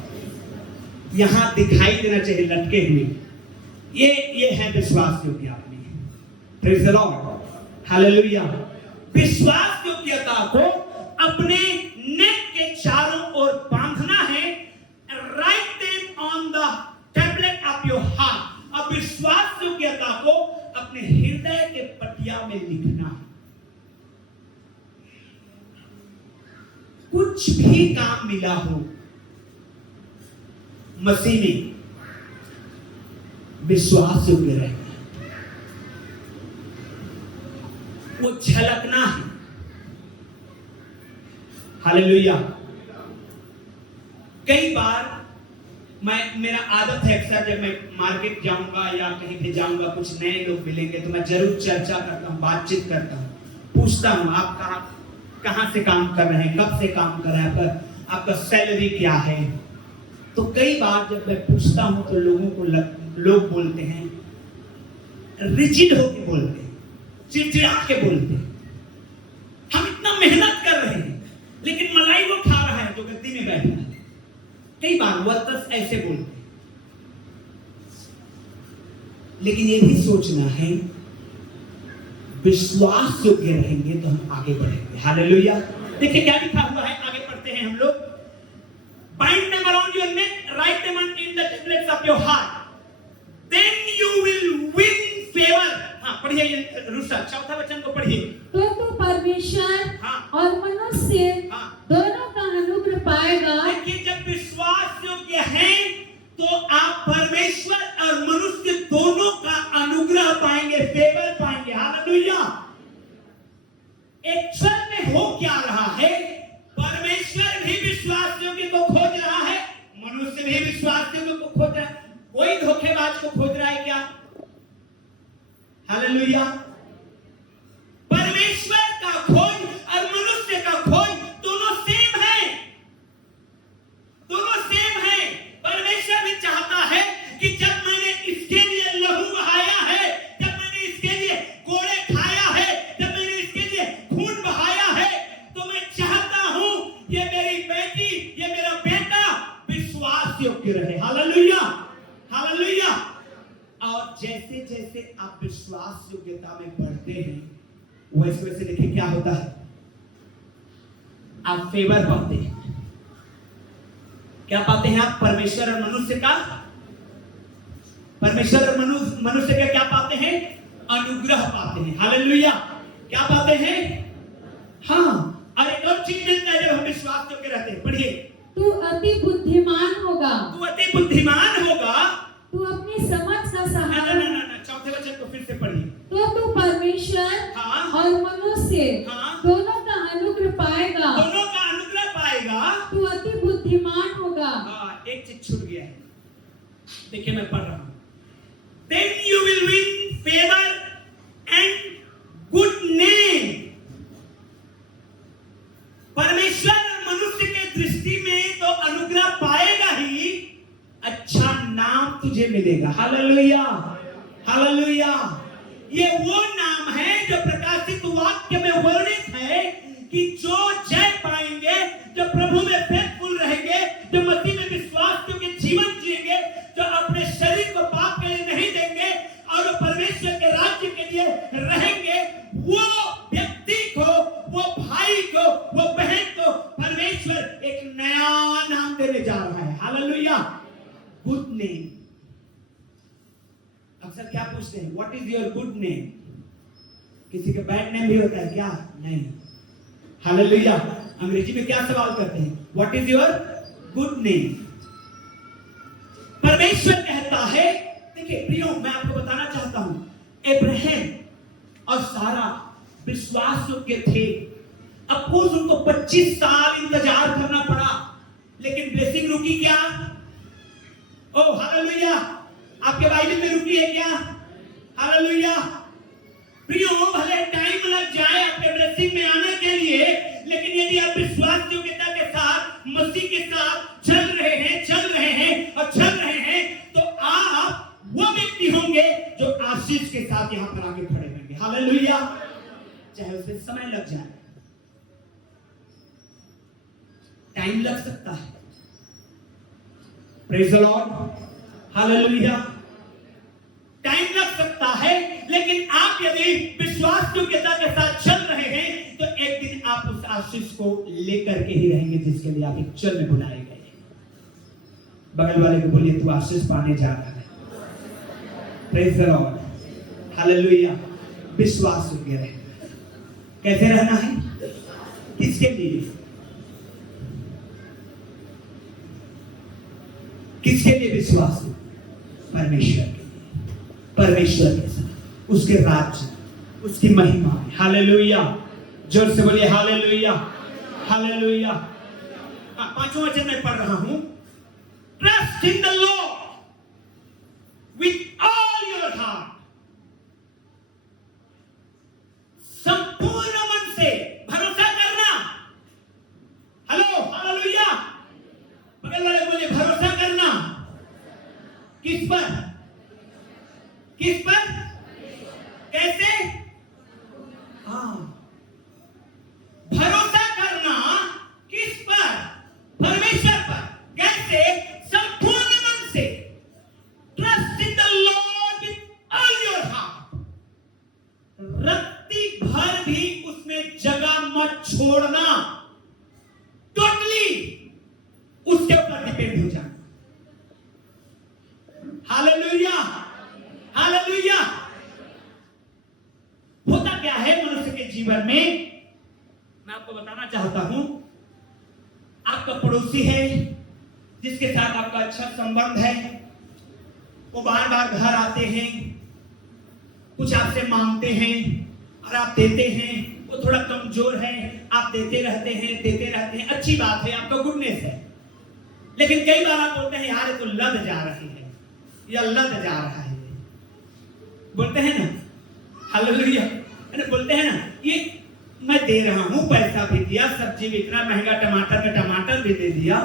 यहां दिखाई देना चाहिए लटके हुए। ये है विश्वास योग्य आदमी। Praise the Lord, hallelujah. विश्वास योग्यता को अपने नेक के चारों ओर बांधना है। Write them on the tablet of your heart. अब विश्वास योग्यता को अपने हृदय के पटिया में लिखना है। कुछ भी काम मिला हो मसीह में, विश्वास योग्य रहना, वो झलकना है। हालेलुया। कई बार मेरा आदत है अक्सर जब मैं मार्केट जाऊंगा या कहीं भी जाऊंगा, कुछ नए लोग मिलेंगे तो मैं जरूर चर्चा करता हूँ, बातचीत करता हूँ, पूछता हूँ आप कहाँ से काम कर रहे हैं, कब से काम कर रहे हैं, आपका सैलरी क्या है। तो कई बार जब मैं पूछता हूँ तो लोग बोलते हैं, रिजिड होके बोलते हैं, चिड़चिड़ा के बोलते हैं, हम इतना मेहनत कर रहे हैं लेकिन मलाई वो खा रहा है जो गद्दी में बैठा है। कई बार वर्कर्स ऐसे बोलते हैं, लेकिन ये भी सोचना है विश्वास योग्य रहेंगे तो हम आगे बढ़ेंगे। हालेलुया। देखिए क्या लिखा हुआ है, आगे पढ़ते हैं हम लोग। Bind them around your neck, write them in the tablets of your heart, then you will win favour. हाँ पढ़िए रुसा, चौथा वचन को पढ़िए। तो तू परमेश्वर हाँ। और मनुष्य हाँ। दोनों का अनुग्रह पाएगा। देखिए जब विश्वास योग्य है तो आप परमेश्वर और मनुष्य दोनों का अनुग्रह पाएंगे, फेवर पाएंगे। हालेलुया। एक्चुअल में हो क्या रहा है, परमेश्वर भी विश्वास योग्य को खोज रहा है, मनुष्य भी विश्वास योग्य को खोज रहा है। कोई धोखेबाज को खोज रहा है क्या? हालेलुया। परमेश्वर का खोज और मनुष्य का खोज दोनों सेम है, दोनों सेम है। परमेश्वर भी चाहता है कि जब मैंने इसके लिए लहू बहाया है, जब मैंने इसके लिए कोड़े खाया है, जब मैंने इसके लिए खून बहाया है, तो मैं चाहता हूं ये मेरी बेटी, ये मेरा बेटा विश्वास योग्य रहे। Hallelujah, hallelujah. और जैसे जैसे आप विश्वास योग्यता में बढ़ते हैं, वैसे वैसे देखिए क्या होता है, आप फेवर पाते हैं। क्या पाते हैं आप? परमेश्वर और मनुष्य का, परमेश्वर और मनुष्य का क्या पाते हैं? अनुग्रह पाते हैं। हालेलुया। क्या पाते हैं? हाँ। और एक और चीज मिलता है जब हम विश्वास योग्य रहते हैं। पढ़िए। तू अति बुद्धिमान होगा। तू अति बुद्धिमान होगा। तू अपनी समझ का सहारा। ना, चौथे वचन को फिर से पढ़िए। तो तू परमेश्वर हाँ। और मनुष्य हाँ। दोनों का अनुग्रह पाएगा। दोनों का अनुग्रह पाएगा। तू अति बुद्धिमान होगा। हाँ, एक चीज छूट गया है, देखिए मैं पढ़ रहा हूं। Then you will win favor and good name। परमेश्वर और मनुष्य के दृष्टि में तो अनुग्रह पाएगा ही, अच्छा नाम तुझे मिलेगा। Hallelujah, hallelujah. ये वो नाम है जो प्रकाशित वाक्य में वर्णित है कि जो जय पाएंगे, जो प्रभु में फेथफुल रहेंगे, जो मसीह में विश्वास के जीवन जिएंगे, जो अपने शरीर को पाप के लिए नहीं देंगे और परमेश्वर के राज्य के लिए रहेंगे, वो व्यक्ति को, वो भाई को, वो बहन को परमेश्वर एक नया नाम देने जा रहा है। हालेलुया। Good name. अक्सर क्या पूछते हैं, what is your good name? किसी का बैड नेम भी होता है क्या? नहीं। हालेलुया। अंग्रेजी में क्या सवाल करते हैं, what is your good name? परमेश्वर कहता है, देखिए प्रियो, मैं आपको बताना चाहता हूं, अब्राहम और सारा विश्वास योग्य थे। अफकोर्स उनको 25 साल इंतजार करना पड़ा, लेकिन ब्लेसिंग रुकी क्या? ओ हालेलुया। आपके बाइबल में रुकी है क्या? हालेलुया। प्रियो, भले टाइम लग जाए आपके ब्लेसिंग में आने के लिए, लेकिन यदि आप विश्वास योग्यता के साथ, मसीह के साथ चल रहे हैं और चल रहे हैं, तो आप वो व्यक्ति होंगे जो आशीष के साथ यहां पर आके खड़े होंगे। हालेलुया। चाहे उसे समय लग जाए, टाइम लग सकता है। Praise the Lord. Hallelujah. Time लग सकता है, लेकिन आप यदि विश्वास योग्यता के साथ चल रहे हैं, तो एक दिन आप उस आशीष को लेकर के ही रहेंगे जिसके लिए आप चल में बुलाए गए। बगल वाले को बोलिए, तू आशीष पाने जा रहा है। Praise the Lord. हालेलुया। विश्वास योग्य रहे। कैसे रहना है? किसके लिए? किसके लिए विश्वास? परमेश्वर के लिए, परमेश्वर के साथ, उसके राज्य, उसकी महिमा में। हालेलुया। जोर से बोलिए हालेलुया, हालेलुया। पांचवां वचन मैं पढ़ रहा हूं। Trust trust in the Lord with all your heart, संपूर्ण मन से भरोसा करना। Hello, hallelujah. बगल वाले बोले भरोसा करना। किस पर? किस पर? कैसे? हाँ, भरोसा करना किस पर? परमेश्वर पर। कैसे? संपूर्ण मन से। Trust in the Lord with all your heart. रत्ती भर भी उसमें जगह मत छोड़ना। टोटली उसके ऊपर डिपेंड हो जाना। Hallelujah, hallelujah. होता क्या है मनुष्य के जीवन में, मैं आपको बताना चाहता हूं। आपका पड़ोसी है जिसके साथ आपका अच्छा संबंध है, वो बार बार घर आते हैं, कुछ आपसे मांगते हैं और आप देते हैं। वो थोड़ा कमजोर है, आप देते रहते हैं, अच्छी बात है, आपका गुडनेस है। लेकिन कई बार आप बोलते हैं यार ये तो लद जा रही है, या लद जा रहा है, बोलते हैं ना। हालेलुया। बोलते हैं ना, ये मैं दे रहा हूं, पैसा भी दिया, सब्जी भी इतना महंगा, टमाटर में टमाटर भी दे दिया,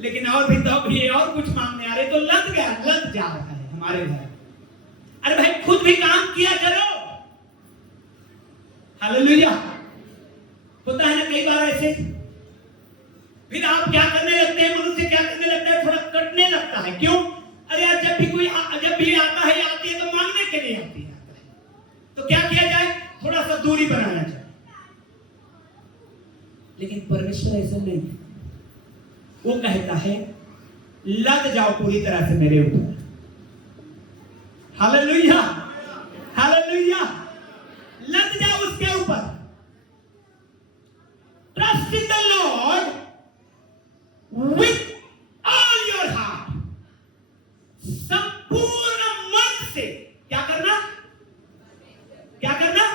लेकिन और भी तो भी और कुछ मांगने आ रहे, तो लद गया, लद जा रहा है हमारे घर। अरे भाई खुद भी काम किया करो। हालेलुया। होता है ना कई बार ऐसे। फिर आप क्या करने लगते हैं, मनुष्य क्या करने लगता है, थोड़ा कटने लगता है। क्यों? अरे यार जब भी आता है, आती है तो मांगने के लिए आती है, तो क्या किया जाए, थोड़ा सा दूरी बनाना चाहिए। लेकिन परमेश्वर ऐसा नहीं, वो कहता है लग जाओ पूरी तरह से मेरे ऊपर। Hallelujah, hallelujah. लग जाओ उसके ऊपर। Trust in the Lord with all your heart. संपूर्ण मन से क्या करना? क्या करना?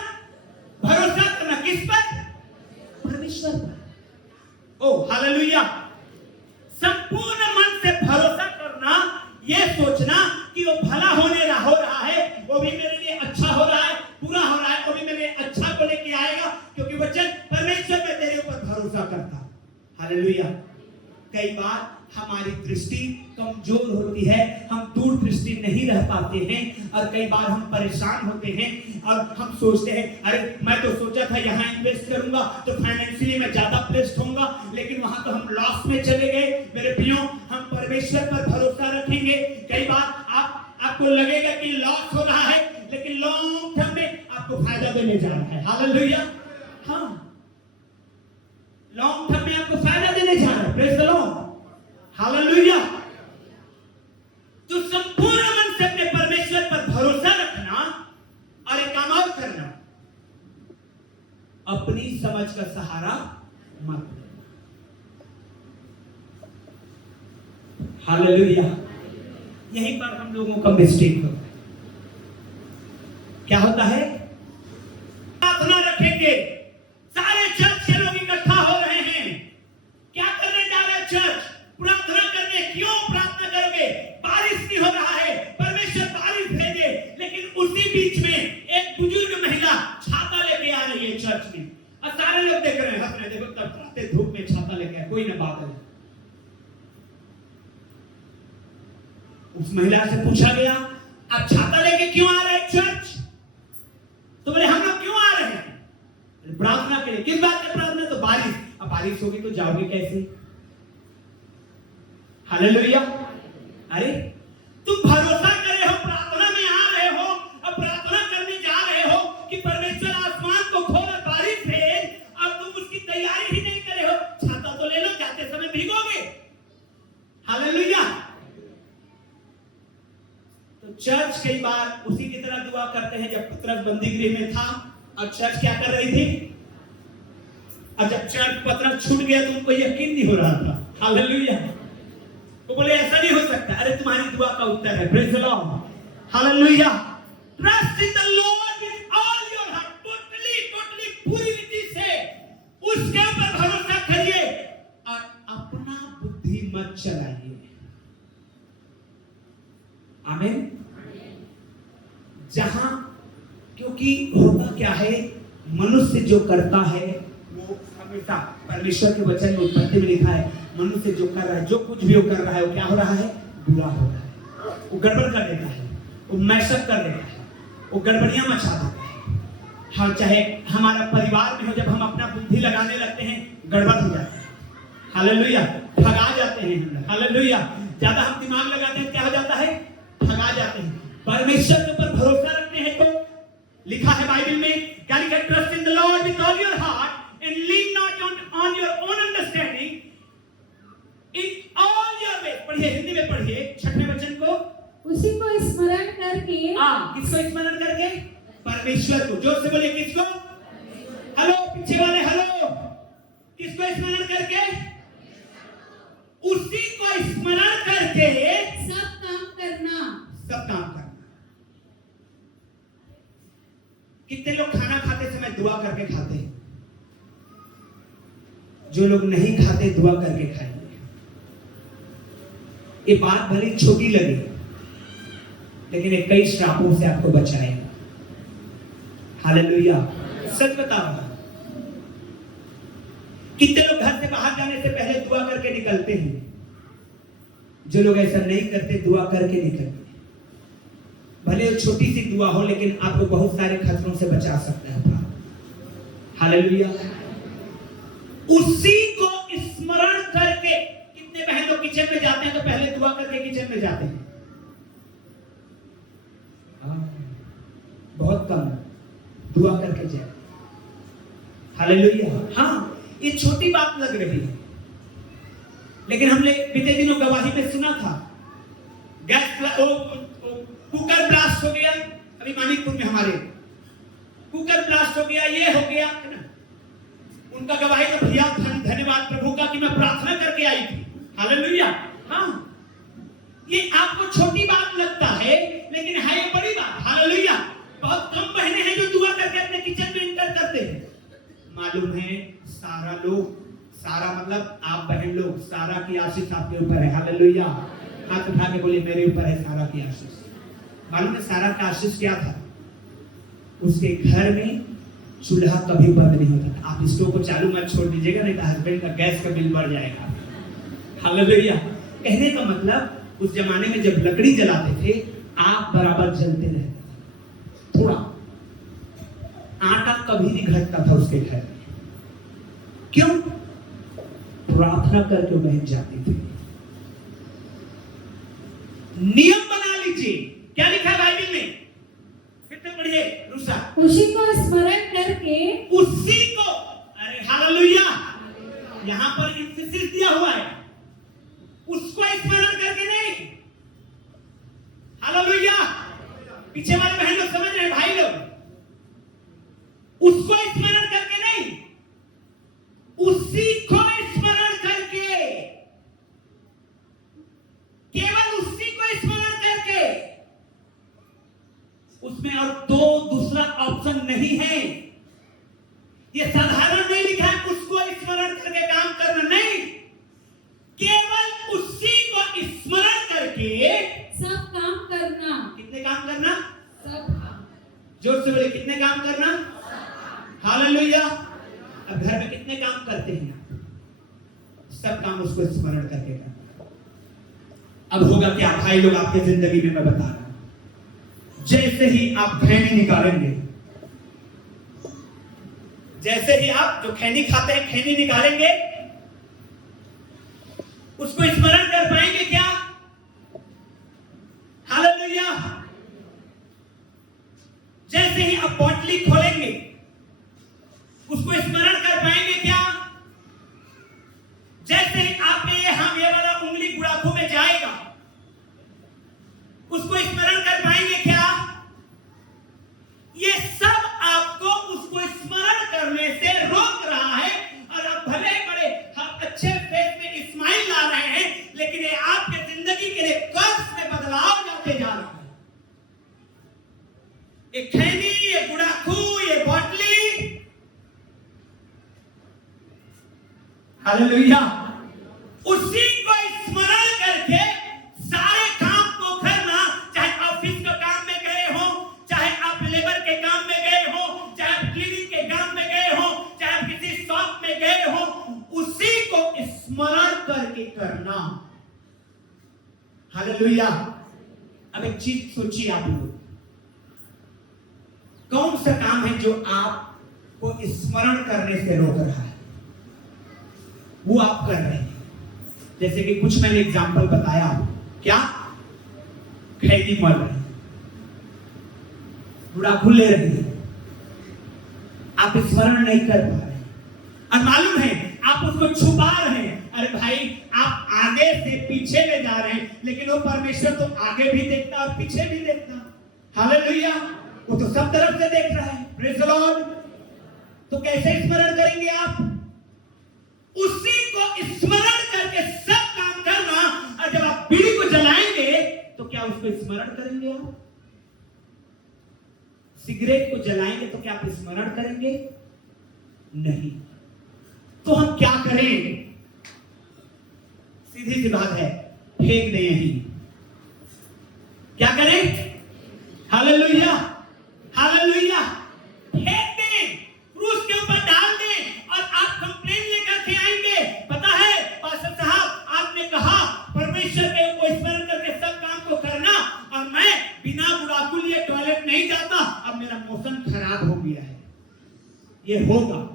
भरोसा करना। किस पर? परमेश्वर पर। ओ हालेलुया। संपूर्ण मन से भरोसा करना, यह सोचना कि वो भला हो रहा है, वो भी मेरे लिए अच्छा हो रहा है, बुरा हो रहा है, वो भी मेरे लिए अच्छा को लेके आएगा, क्योंकि वचन परमेश्वर में तेरे ऊपर भरोसा करता। हालेलुया। कई बार हमारी दृष्टि कमजोर होती है, हम दूर दृष्टि नहीं रह पाते हैं, और कई बार हम परेशान होते हैं और हम सोचते हैं अरे मैं तो सोचा था यहाँ इन्वेस्ट करूंगा तो फाइनेंशियली मैं ज्यादा प्लेस्ड होऊंगा, लेकिन वहां तो हम लॉस में चले गए। मेरे प्रियो, हम परमेश्वर पर भरोसा रखेंगे। कई बार आपको लगेगा कि लॉस हो रहा है, लेकिन लॉन्ग टर्म में आपको फायदा देने जा रहा है। हालेलुया। हाँ, लॉन्ग टर्म में आपको फायदा देने जा रहा है। Praise the Lord. हालेलुया। तो संपूर्ण मन से अपने परमेश्वर पर भरोसा रखना, और एक काम और करना, अपनी समझ का सहारा मत लेना। हालेलुया। यहीं पर हम लोगों का मिस्टेक होता है। क्या होता है? प्रार्थना रखेंगे, सारे चर्च के लोग इकट्ठा हो रहे हैं, क्या करने जा रहे हैं चर्च? प्रार्थना करने। क्यों प्रार्थना करोगे? बारिश नहीं हो रहा है, परमेश्वर बारिश भेजे। लेकिन उसी बीच में एक बुजुर्ग महिला छाता लेके आ रही है चर्च में, और सारे लोग देख रहे हैं, हंस रहे। देखो तड़पते धूप में छाता लेके, कोई ना बादल। उस महिला से पूछा गया आप छाता लेके क्यों आ रहे हैं चर्च? तो बोले हम लोग क्यों आ रहे हैं? प्रार्थना के लिए। किस बात की प्रार्थना? तो बारिश। अब बारिश होगी तो जाओगे कैसे? हालेलुया। अरे तुम भरोसा करे हो, प्रार्थना में आ रहे हो, अब प्रार्थना करने जा रहे हो कि परमेश्वर आसमान को खोल, बारिश भेज, और तुम उसकी तैयारी ही नहीं करे हो। छाता तो ले लो, जाते समय भीगोगे। हालेलुया। तो चर्च कई बार उसी की तरह दुआ करते हैं। जब पतरस बंदी गृह में था, और चर्च क्या कर रही थी, और जब चर्च पतरस छूट गया तो उनको यकीन नहीं हो रहा था। हालेलुया। वो बोले ऐसा नहीं हो सकता। अरे तुम्हारी दुआ का उत्तर है। Praise the Lord. Hallelujah. Trust in the Lord with all your heart. Totally पूरी रीति से उसके ऊपर भरोसा करिए, और अपना बुद्धि मत चलाइए। आमीन। जहां, क्योंकि होता क्या है, मनुष्य जो करता है वो हमेशा परमेश्वर के वचन में उत्पत्ति में लिखा है, मनुष्य जो कर रहा है, जो कुछ भी वो कर रहा है, वो क्या हो रहा है, बुरा हो रहा है, वो गड़बड़ कर देता है, वो मैशअप कर देता है, वो गड़बड़ियां मचा देता है। हाँ, चाहे हमारा परिवार में हो, जब हम अपना बुद्धि लगाने लगते हैं गड़बड़ हो जाता है। हालेलुया, ठगा जाते हैं हम। हालेलुया, ज्यादा हम दिमाग लगाते हैं क्या हो जाता है, ठगा जाते हैं। परमेश्वर के ऊपर भरोसा रखते हैं तो लिखा है बाइबल में, क्या लिखा है, trust in the Lord with all your heart and lean not on your own understanding in all your veg. पढ़िए, हिंदी में पढ़िए 6वें वचन को। उसी को स्मरण करके, किसको स्मरण करके, परमेश्वर को। जोर से बोलिए, किसको, हेलो पीछे वाले, हेलो, किसको स्मरण करके, उसी को स्मरण करके सब काम करना, सब काम करना। कितने लोग खाना खाते समय दुआ करके खाते हैं? जो लोग नहीं खाते दुआ करके खाएंगे। ये बात भले छोटी लगे, लेकिन ये कई श्रापों से आपको बचाएगा। हालेलुया, सच बता रहा हूं। कितने लोग घर से बाहर जाने से पहले दुआ करके निकलते हैं? जो लोग ऐसा नहीं करते, दुआ करके निकलते हैं। भले छोटी सी दुआ हो, लेकिन आपको बहुत सारे खतरों से बचा सकता है। हालेलुया, उसी को स्मरण करके। कितने बहन लोग किचन में जाते हैं तो पहले दुआ करके किचन में जाते हैं? बहुत कम दुआ करके जाए। हालेलुया। हाँ, ये छोटी बात लग रही है, लेकिन हमने बीते दिनों गवाही में सुना था, कुकर ब्लास्ट हो गया। अभी मानिकपुर में हमारे कुकर ब्लास्ट हो गया, ये हो गया, है ना। उनका गवाही तो भैया धन्यवाद प्रभु का कि मैं प्रार्थना करके आई थी। हालेलुया। हाँ, ये आपको छोटी बात लगता है, लेकिन है ये बड़ी बात। हालेलुया। बहुत कम बहनें हैं जो दुआ करके अपने किचन में इंटर करते हैं। मालूम है, सारा लोग, सारा मतलब आप बहन लोग, सारा की आशीष आपके ऊपर है। हालेलुया। हाथ उठा के बोलिए, मेरे ऊपर है सारा की आशीष। मालूम है सारा का आशीष क्या था? उसके घर में चूल्हा कभी बंद नहीं होता था। आप स्टोव को चालू मत छोड़ दीजिएगा, नहीं तो हस्बैंड का गैस का बिल बढ़ जाएगा। हालेलुया। कहने का मतलब, उस जमाने में जब लकड़ी जलाते थे, आग बराबर जलते रहते थे। थोड़ा आटा कभी नहीं घटता था उसके घर में। क्यों? प्रार्थना करके बहन जाती थी। नियम बना लीजिए। क्या लिखा है बाइबल में? फिर से पढ़िए रूसा। उसी को स्मरण करके, उसी को, अरे हालेलुया, यहां पर इंसिस्ट दिया हुआ है, उसको स्मरण करके नहीं। हालेलुया। पीछे वाले बहन लोग समझ रहे हैं, भाई लोग, उसको स्मरण करके नहीं, उसी को स्मरण करके, केवल उसी को स्मरण करके। उसमें और दूसरा ऑप्शन नहीं है। ये साधारण नहीं लिखा है उसको स्मरण करके काम करना, नहीं, केवल उसी को स्मरण करके सब काम करना। कितने काम करना? सब काम। जोर से बोले, कितने काम करना? हालेलुया। अब घर में कितने काम करते हैं? सब काम उसको स्मरण करके करना। अब होगा क्या भाई लोग आपके जिंदगी में, मैं बता रहा हूं, जैसे ही आप खैनी निकालेंगे, जैसे ही आप जो खैनी खाते हैं खैनी निकालेंगे, उसको स्मरण कर पाएंगे क्या? हालेलुया। जैसे ही आप बोतली खोलेंगे, उसको स्मरण कर पाएंगे क्या? जैसे ही आप ये वाला उंगली गुड़ाखू में जाएगा, उसको स्मरण कर पाएंगे क्या? ये सब आपको उसको स्मरण करने से रोक रहा है। और आप भले बड़े अच्छे फेस में स्माइल ला रहे हैं, लेकिन ये आपके जिंदगी के लिए कर्ज में बदलाव लाते जा रहा है। ये खैनी, ये गुड़ाखू, ये बोतली, हालेलुया, उसी को स्मरण करके सारे काम को करना, चाहे हालेलुया। अब एक चीज सोचिए आप लोग, कौन सा काम है जो आपको स्मरण करने से रोक रहा है? वो आप कर रहे हैं। जैसे कि कुछ मैंने एग्जांपल बताया, क्या खैदी मर रहे हैं, बुढ़ापू ले रहे हैं, आप स्मरण नहीं कर पा रहे हैं, और मालूम है आप उसको छुपा रहे हैं। अरे भाई, आप आगे से पीछे में जा रहे हैं, लेकिन वो परमेश्वर तो आगे भी देखता और पीछे भी देखता। हालेलुया। वो तो सब तरफ से देख रहा है। Praise the Lord. तो कैसे स्मरण करेंगे आप? उसी को स्मरण करके सब काम करना। और जब आप बीड़ी को जलाएंगे तो क्या उसको स्मरण करेंगे आप? सिगरेट को जलाएंगे तो क्या आप स्मरण करेंगे? नहीं। तो हम क्या करें? सीधी सी बात है, फेंक दें यही। क्या करें? Hallelujah, hallelujah. फेंक दें, क्रूस के ऊपर डाल दें, और आप कंप्लेन लेकर के आएंगे। पता है पास्टर साहब, आपने कहा परमेश्वर के को स्मरण करके सब काम को करना, और मैं बिना बुढ़ापू लिए टॉयलेट नहीं जाता, अब मेरा मौसम खराब हो गया है। ये होगा,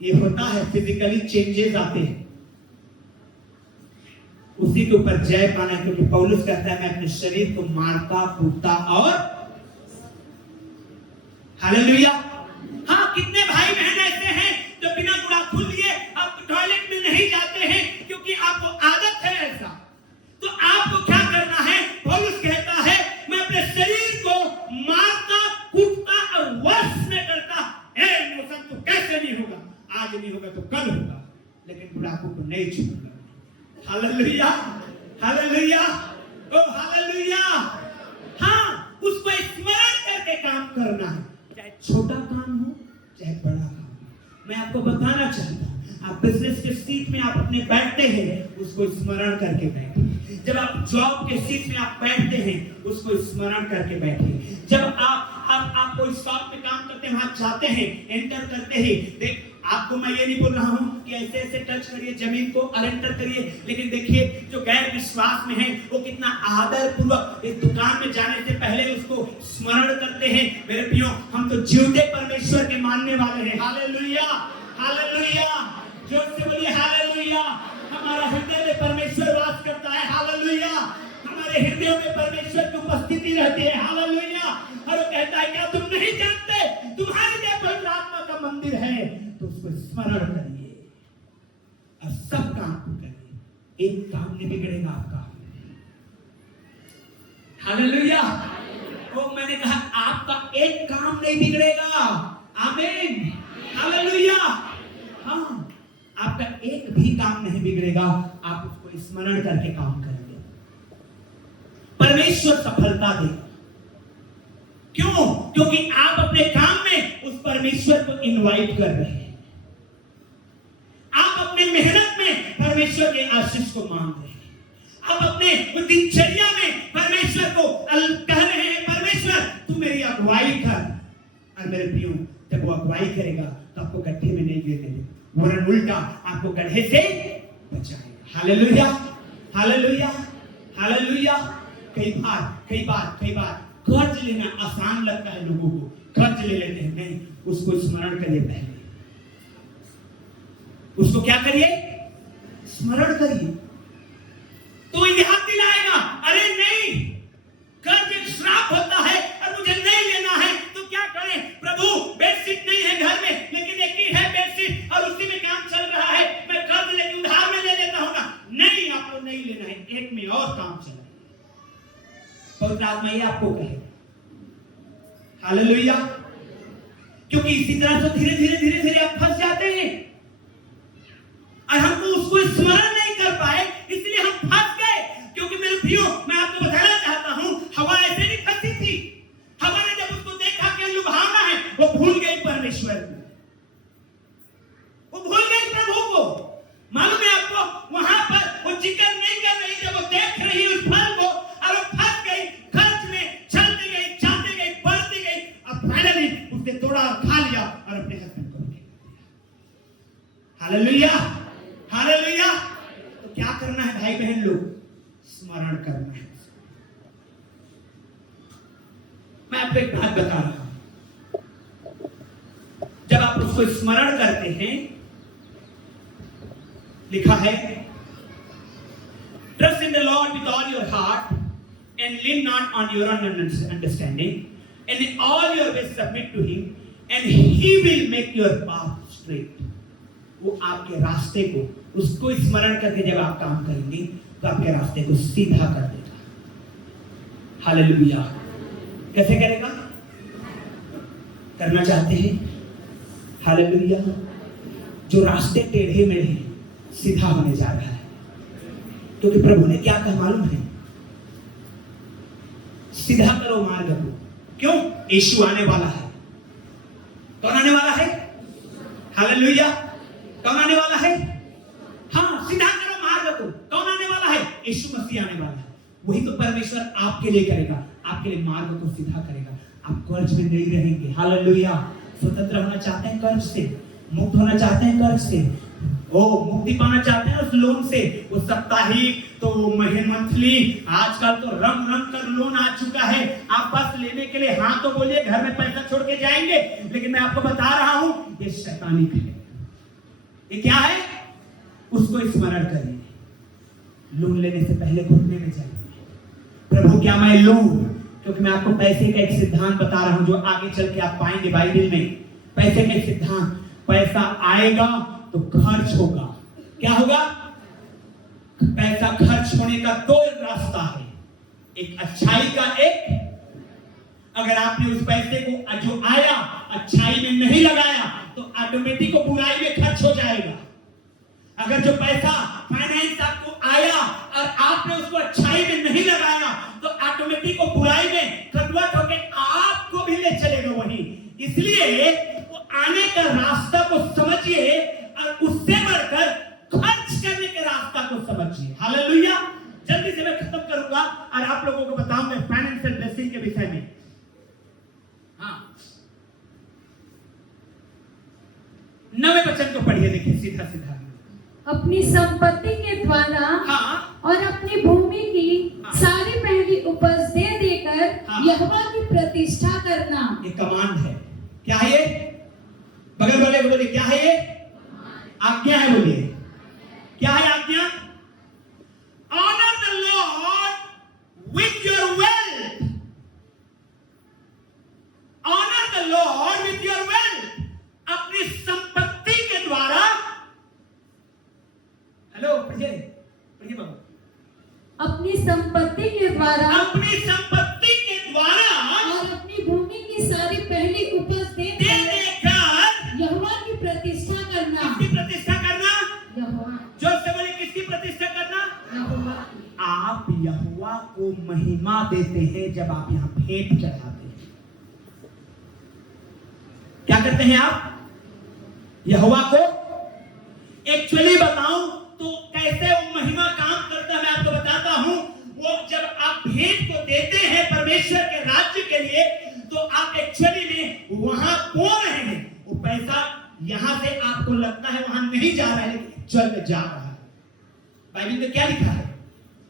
ये होता है, फिजिकली चेंजेस आते हैं। उसी के ऊपर जय पाना, क्योंकि पौलुस कहता है मैं अपने शरीर को मारता कूदता और हालेलुया। हाँ, कितने भाई बहन ऐसे हैं जो बिना गुड़ाखू लिए अब टॉयलेट में नहीं जाते हैं, क्योंकि आपको आदत है ऐसा। तो आपको क्या करना है? पौलुस कहता है मैं अपने शरीर को मारता कूदता और वश में करता। मौसम तो कैसे नहीं होगा, आज नहीं होगा तो कल होगा, लेकिन बुढ़ापू को नहीं छूटूंगा। हालेलुया, हालेलुया, ओ हालेलुया। हाँ, उसको स्मरण करके काम करना है, चाहे छोटा काम हो चाहे बड़ा काम हो। मैं आपको बताना चाहता हूँ, आप बिजनेस के सीट में आप अपने बैठते हैं, उसको स्मरण करके बैठे। जब आप जॉब के सीट में आप बैठते हैं, उसको स्मरण करके बैठे। जब आप कोई शॉप में काम करते हैं, वहां जाते हैं, एंटर करते हैं, देख आपको मैं ये नहीं बोल रहा हूं कि ऐसे ऐसे टच करिए जमीन को और एंटर करिए, लेकिन देखिए जो गैर विश्वास में है वो कितना आदर पूर्वक इस दुकान में जाने से पहले उसको स्मरण करते हैं। मेरे प्रियो, हम तो जीवते परमेश्वर के मानने वाले हैं। हालेलुया, हालेलुया, जोर से बोलिए हालेलुया। हमारा हृदय में परमेश्वर वास करता है। हालेलुया, हमारे हृदय में परमेश्वर की उपस्थिति रहती है। हालेलुया। और वो कहता है क्या तुम नहीं जानते तुम्हारे लिए पवित्र आत्मा का मंदिर है? तो उसको स्मरण करिए और सब काम को करिए, एक काम नहीं बिगड़ेगा आपका। हालेलुया। वो मैंने कहा आपका एक काम नहीं बिगड़ेगा। आमीन, हालेलुया। हाँ, आपका एक भी काम नहीं बिगड़ेगा, आप उसको स्मरण करके काम करेंगे, परमेश्वर सफलता देगा। क्यों? क्योंकि आप अपने काम में उस परमेश्वर को इनवाइट कर रहे हैं। आप अपने मेहनत में परमेश्वर के आशीष को मांग रहे हैं। आप अपने दिनचर्या में परमेश्वर को कह रहे हैं परमेश्वर तू मेरी अगुवाई कर। और मेरे प्रियो, जब वो अगुवाई करेगा तो आपको गड्ढे में नहीं गिरने देगा, वरन उल्टा आपको गड्ढे से बचाएगा। Hallelujah, hallelujah, hallelujah. कई बार कर्ज लेना आसान लगता है लोगों को, कर्ज ले लेते हैं। नहीं, उसको स्मरण करिए पहले, उसको क्या करिए? स्मरण करिए, तो याद दिलाएगा। अरे नहीं, कर्ज एक श्राप होता है और मुझे नहीं लेना है, तो क्या करें? प्रभु बेडशीट नहीं है घर में, लेकिन एक ही है बेडशीट और उसी में काम चल रहा है, मैं कर्ज लेके उधार में ले लेता हूं ना। नहीं, आपको नहीं लेना है, एक में और काम चला। पवित्र आत्मा ये आपको कहे। हालेलुया। क्योंकि इसी तरह से धीरे धीरे आप फंस जाते हैं और हमको उसको स्मरण नहीं कर पाए, इसलिए हम फंस गए। क्योंकि मेरे प्रियो, मैं आपको बताना चाहता हूं, हवा ऐसे नहीं फंसी थी। हवा ने जब उसको देखा कि लुभावना है, वो भूल गई परमेश्वर को, वो भूल गई प्रभु को। मालूम है आपको, वहां पर वो जिक्र नहीं कर रही, जब वो देख रही उस फल को और वो फंस गई, खर्च में चलती गई, जाती गई, बढ़ती गई, अब फाइनली उसने तोड़ा और खा लिया और अपने हस्बैंड को दे दिया। Hallelujah, hallelujah. तो क्या करना है भाई बहन लोग? स्मरण करना है। मैं आपको एक बात बता रहा हूं, जब आप उसको स्मरण करते हैं, लिखा है trust in the Lord with all your heart and lean not on your own understanding and in all your ways submit to him and he will make your path straight. वो आपके रास्ते को, उसको स्मरण करके जब आप काम करेंगे तो आपके रास्ते को सीधा कर देगा। हालेलुया। कैसे करेगा? करना चाहते हैं? हालेलुया। जो रास्ते टेढ़े मेढ़े हैं सीधा होने जा रहा है, क्योंकि प्रभु ने क्या कहा मालूम है? सीधा करो मार्ग को। क्यों? यीशु आने वाला है। कौन आने वाला है? हालेलुया। कौन आने वाला है? हाँ, सीधा करो मार्ग को। कौन आने वाला है? यीशु मसीह आने वाला है। वही तो परमेश्वर आपके लिए करेगा, आपके लिए मार्ग को सीधा करेगा। आप कर्ज में नहीं रहेंगे। हालेलुया। स्वतंत्र होना चाहते हैं कर्ज से, मुक्त होना चाहते हैं कर्ज से, ओ मुक्ति पाना चाहते हैं उस लोन से, वो साप्ताहिक तो मंथली, आजकल तो रंग रंग कर लोन आ चुका है। आप बस लेने के लिए हाँ तो बोलिए, घर में पैसा छोड़ के जाएंगे, लेकिन मैं आपको बता रहा हूं ये शैतानिक है। ये क्या है? उसको स्मरण करिए। लोन लेने से पहले घुटने में जाइए, प्रभु क्या मैं लूं? क्योंकि मैं आपको पैसे का एक सिद्धांत बता रहा हूं जो आगे चल के आप पाएंगे बाइबल में। पैसे का एक सिद्धांत, पैसा आएगा तो खर्च होगा। क्या होगा? पैसा खर्च होने का दो रास्ता है, एक अच्छाई का, एक अगर आपने उस पैसे को जो आया अच्छाई में नहीं लगाया तो ऑटोमेटिक वो बुराई में खर्च हो जाएगा। अगर जो पैसा फाइनेंस आपको आया और आपने उसको अच्छाई में नहीं लगाया तो ऑटोमेटिक वो बुराई में कन्वर्ट होकर आपको भी ले चलेगा वहीं। इसलिए वो आने का रास्ता को समझिए और उससे बढ़कर खर्च करने के रास्ता को समझिए। हालेलुया। जल्दी से मैं खत्म करूंगा और आप लोगों को बताऊंगा फाइनेंशियल ब्लेसिंग के विषय में। हाँ, 9वें वचन को पढ़िए, देखिए सीधा सीधा। अपनी संपत्ति के द्वारा हाँ, और अपनी भूमि की हाँ, सारी पहली उपज दे देकर हाँ, यहोवा की प्रतिष्ठा करना। ये कमांड है। क्या है ये? बगल वाले बोलिए, क्या है ये? आज्ञा है। बोलिए, क्या है आज्ञा? Honour the Lord with your wealth. Honour the Lord with your wealth. अपनी संपत्ति के द्वारा, हेलो पढ़िए पढ़िए बाबू, अपनी संपत्ति के द्वारा, अपनी संपत्ति के द्वारा और अपनी भूमि की सारी पहली उपज दे देकर यहोवा की प्रतिष्ठा करना। किसकी प्रतिष्ठा करना? यहोवा। जोर से बोलिए, किसकी प्रतिष्ठा करना? यहोवा। आप यहोवा को महिमा देते हैं जब आप यहां भेंट चढ़ाते हैं। क्या करते हैं आप? यहोवा को एक्चुअली बताऊं तो कैसे वो महिमा काम करता है मैं आपको बताता हूं। वो जब आप भेंट को देते हैं परमेश्वर के राज्य के लिए तो आप एक्चुअली में वहां पो रहे हैं। वो पैसा यहां से आपको लगता है वहां नहीं जा रहा है, लेकिन चल जा रहा है। बाइबल में क्या लिखा है?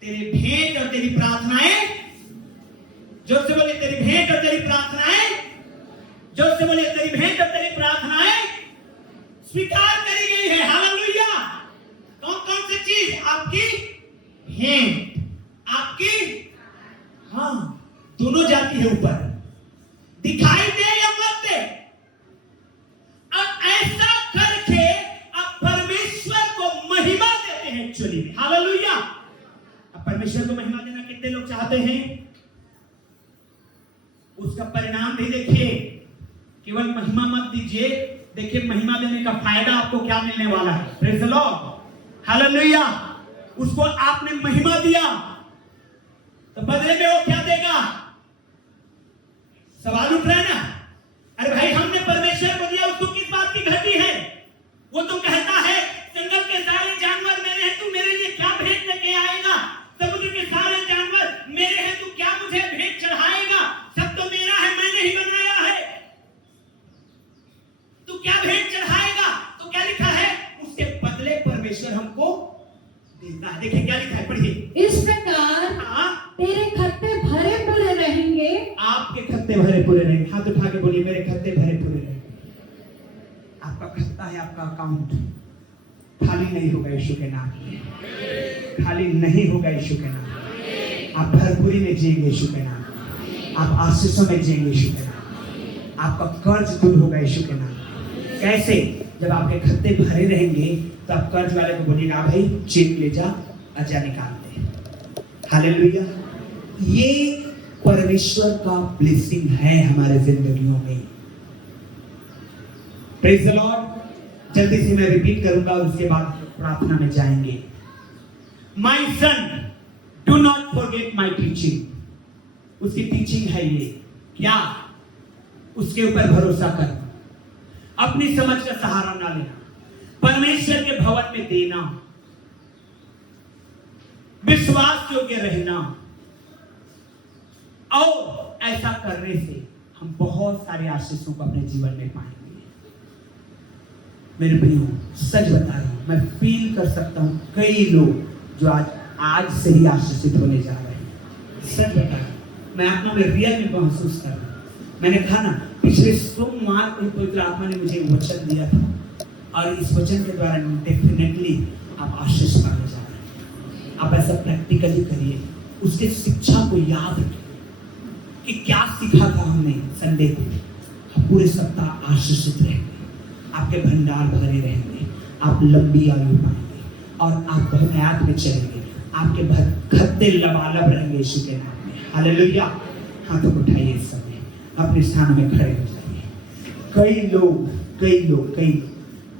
तेरे भेंट और तेरी प्रार्थनाएं, जोर से बोलिए तेरी भेंट और तेरी प्रार्थनाएं, जोर से बोलिए तेरी भेंट और तेरी प्रार्थनाएं स्वीकार करी गई है। हालेलुया। कौन कौन सी चीज? आपकी भेंट, आपकी, हाँ, दोनों जाती है ऊपर, दिखाई दे या मत दे। और ऐसा करके आप परमेश्वर को महिमा देते हैं एक्चुअली में। हालेलुया। अब परमेश्वर को महिमा देना कितने लोग चाहते हैं? उसका परिणाम भी देखिए। केवल महिमा मत दीजिए, देखिए महिमा देने का फायदा आपको क्या मिलने वाला है। Praise the Lord. हालेलुया। उसको आपने महिमा दिया तो बदले में वो क्या देगा? सवाल उठ रहा है ना? अरे भाई, हमने परमेश्वर को दिया, उसको किस बात की घटी है? वो तो कहता है जंगल के सारे जानवर मेरे हैं, तू मेरे लिए क्या भेंट लेके आएगा? समुद्र के सारे जानवर मेरे हैं, तू क्या मुझे भेंट चढ़ाएगा? सब तो मेरा है, मैंने ही बनाया है, तू क्या भेंट चढ़ाएगा? तो क्या लिखा है? उसके बदले परमेश्वर हमको देता है। देखिए क्या लिखा है, पढ़िए। इस प्रकार खत्ते भरे पूरे रहेंगे। हाथ उठा के बोलिए मेरे खत्ते भरे पूरे रहेंगे। आपका खत्ता है, आपका अकाउंट खाली नहीं होगा यीशु के नाम में, खाली नहीं होगा यीशु के नाम में। आप भरपूरी में जिएंगे यीशु के नाम में, आप आशीषों में जिएंगे यीशु के नाम में, आपका कर्ज दूर होगा यीशु के नाम में। कैसे? जब आपके खत्ते भरे रहेंगे तो आप कर्ज वाले को बोलिएगा भाई चेक ले जा, अजा निकाल दे। हालेलुया। ये परमेश्वर का ब्लेसिंग है हमारे जिंदगियों में। Praise the Lord. जल्दी से मैं रिपीट करूंगा और उसके बाद प्रार्थना में जाएंगे। My son, do not forget my teaching. उसकी टीचिंग है ये, क्या? उसके ऊपर भरोसा कर, अपनी समझ का सहारा ना लेना, परमेश्वर के भवन में देना, विश्वास योग्य रहना। और ऐसा करने से हम बहुत सारे आशीषों को अपने जीवन में पाएंगे। मेरे प्रियो, सच बता रहा हूं, मैं फील कर सकता हूं कई लोग जो आज से ही आशीषित होने जा रहे हैं। सच बता रहा हूं, मैं आत्मा में रियल में महसूस कर रहा हूं। मैंने कहा ना, पिछले सोमवार को पवित्र आत्मा ने मुझे वचन दिया था और इस वचन के द्वारा डेफिनेटली आप आशीष पाने जा रहे हैं। आप ऐसा प्रैक्टिकली करिए, उसके शिक्षा को याद रखिए कि क्या सीखा था हमने संडे को। आप पूरे सप्ताह आशीषित रहेंगे, आपके भंडार भरे रहेंगे, आप लंबी आयु पाएंगे और आप बहुतायत में चलेंगे। आपके खत्ते लबालब रहेंगे यीशु के नाम में। हालेलुया। हाथों को उठाइए इस समय, अपने स्थान में खड़े हो जाइए। कई लोग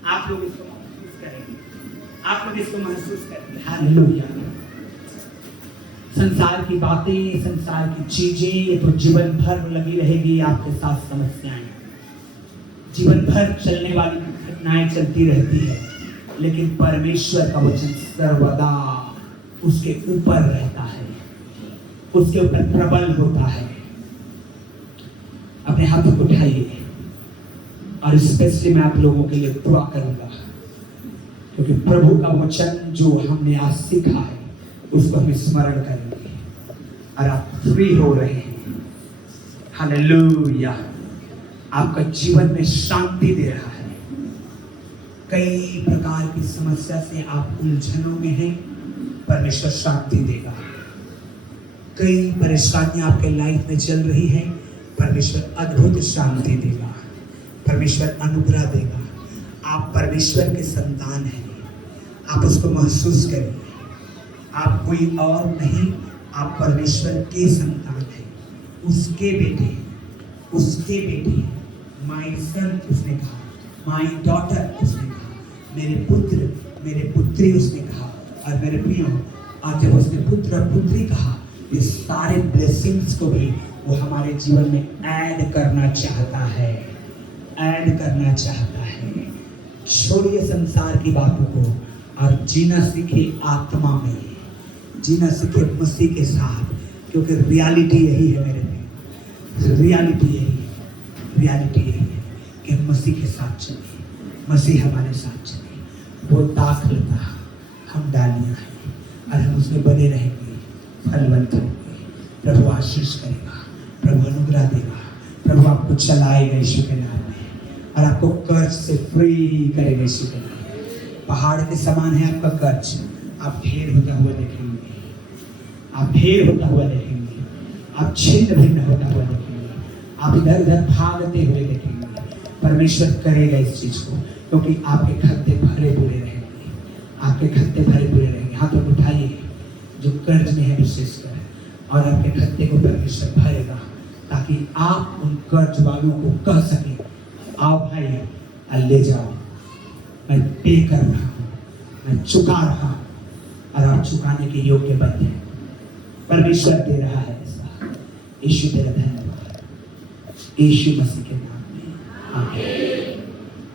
आप लोग इसको महसूस करेंगे, आप लोग इसको महसूस करेंगे। हालेलुया। संसार की बातें, संसार की चीजें तो जीवन भर लगी रहेगी आपके साथ समस्याएं, जीवन भर चलने वाली घटनाएं चलती रहती है, लेकिन परमेश्वर का वचन सर्वदा उसके ऊपर रहता है, उसके ऊपर प्रबल होता है। अपने हाथों को उठाइए और स्पेशली मैं आप लोगों के लिए दुआ करूंगा, क्योंकि प्रभु का वचन जो हमने आज सीखा है उसको हम स्मरण करेंगे और आप फ्री हो रहे हैं। हालेलुया। आपका जीवन में शांति दे रहा है। कई प्रकार की समस्या से आप उलझनों में हैं, परमेश्वर शांति देगा। कई परेशानियां आपके लाइफ में चल रही हैं, परमेश्वर अद्भुत शांति देगा, परमेश्वर अनुग्रह देगा। आप परमेश्वर के संतान हैं, आप उसको महसूस करें। आप कोई और नहीं, आप परमेश्वर के संतान हैं, उसके बेटे हैं, उसके बेटे हैं। माय सन उसने कहा, माय डॉटर उसने कहा, मेरे पुत्र मेरे पुत्री उसने कहा। और मेरे प्रियो, आज जब उसने पुत्र और पुत्री कहा, ये सारे ब्लेसिंग्स को भी वो हमारे जीवन में ऐड करना चाहता है, ऐड करना चाहता है। छोड़िए संसार की बातों को और जीना सीखे आत्मा में, जीना सीखे मसीह के साथ, क्योंकि रियलिटी यही है मेरे में, रियलिटी यही है कि मसीह के साथ चले, मसीह हमारे साथ चले। वो दाखलता हम डालियां हैं और हम उसमें बने रहेंगे, फलवंत होंगे। प्रभु आशीष करेगा, प्रभु अनुग्रह देगा, प्रभु आपको चलाएगा यीशु के नाम में और आपको कर्ज से फ्री करेगा यीशु के नाम में। पहाड़ के समान है आपका कर्ज, आप ढेर होता हुआ देखेंगे, आप ढेर होता हुआ देखेंगे, आप छिन्न भिन्न होता हुआ देखेंगे, आप इधर उधर भागते हुए देखेंगे। परमेश्वर करेगा इस चीज को, क्योंकि आपके खत्ते भरे पूरे रहेंगे, आपके खत्ते भरे पूरे रहेंगे। हाथों को उठाइए जो कर्ज में है विशेषकर, और आपके खत्ते को परमेश्वर भरेगा, ताकि आप उन कर्ज वालों को कह सकें, आओ भाई ले जाओ, मैं पे कर रहा हूँ, मैं चुका रहा हूँ और आप चुकाने के योग्य बन हैं। परमेश्वर दे रहा है ऐसा। यीशु तेरा धन्यवाद, यीशु मसीह के नाम में आमीन।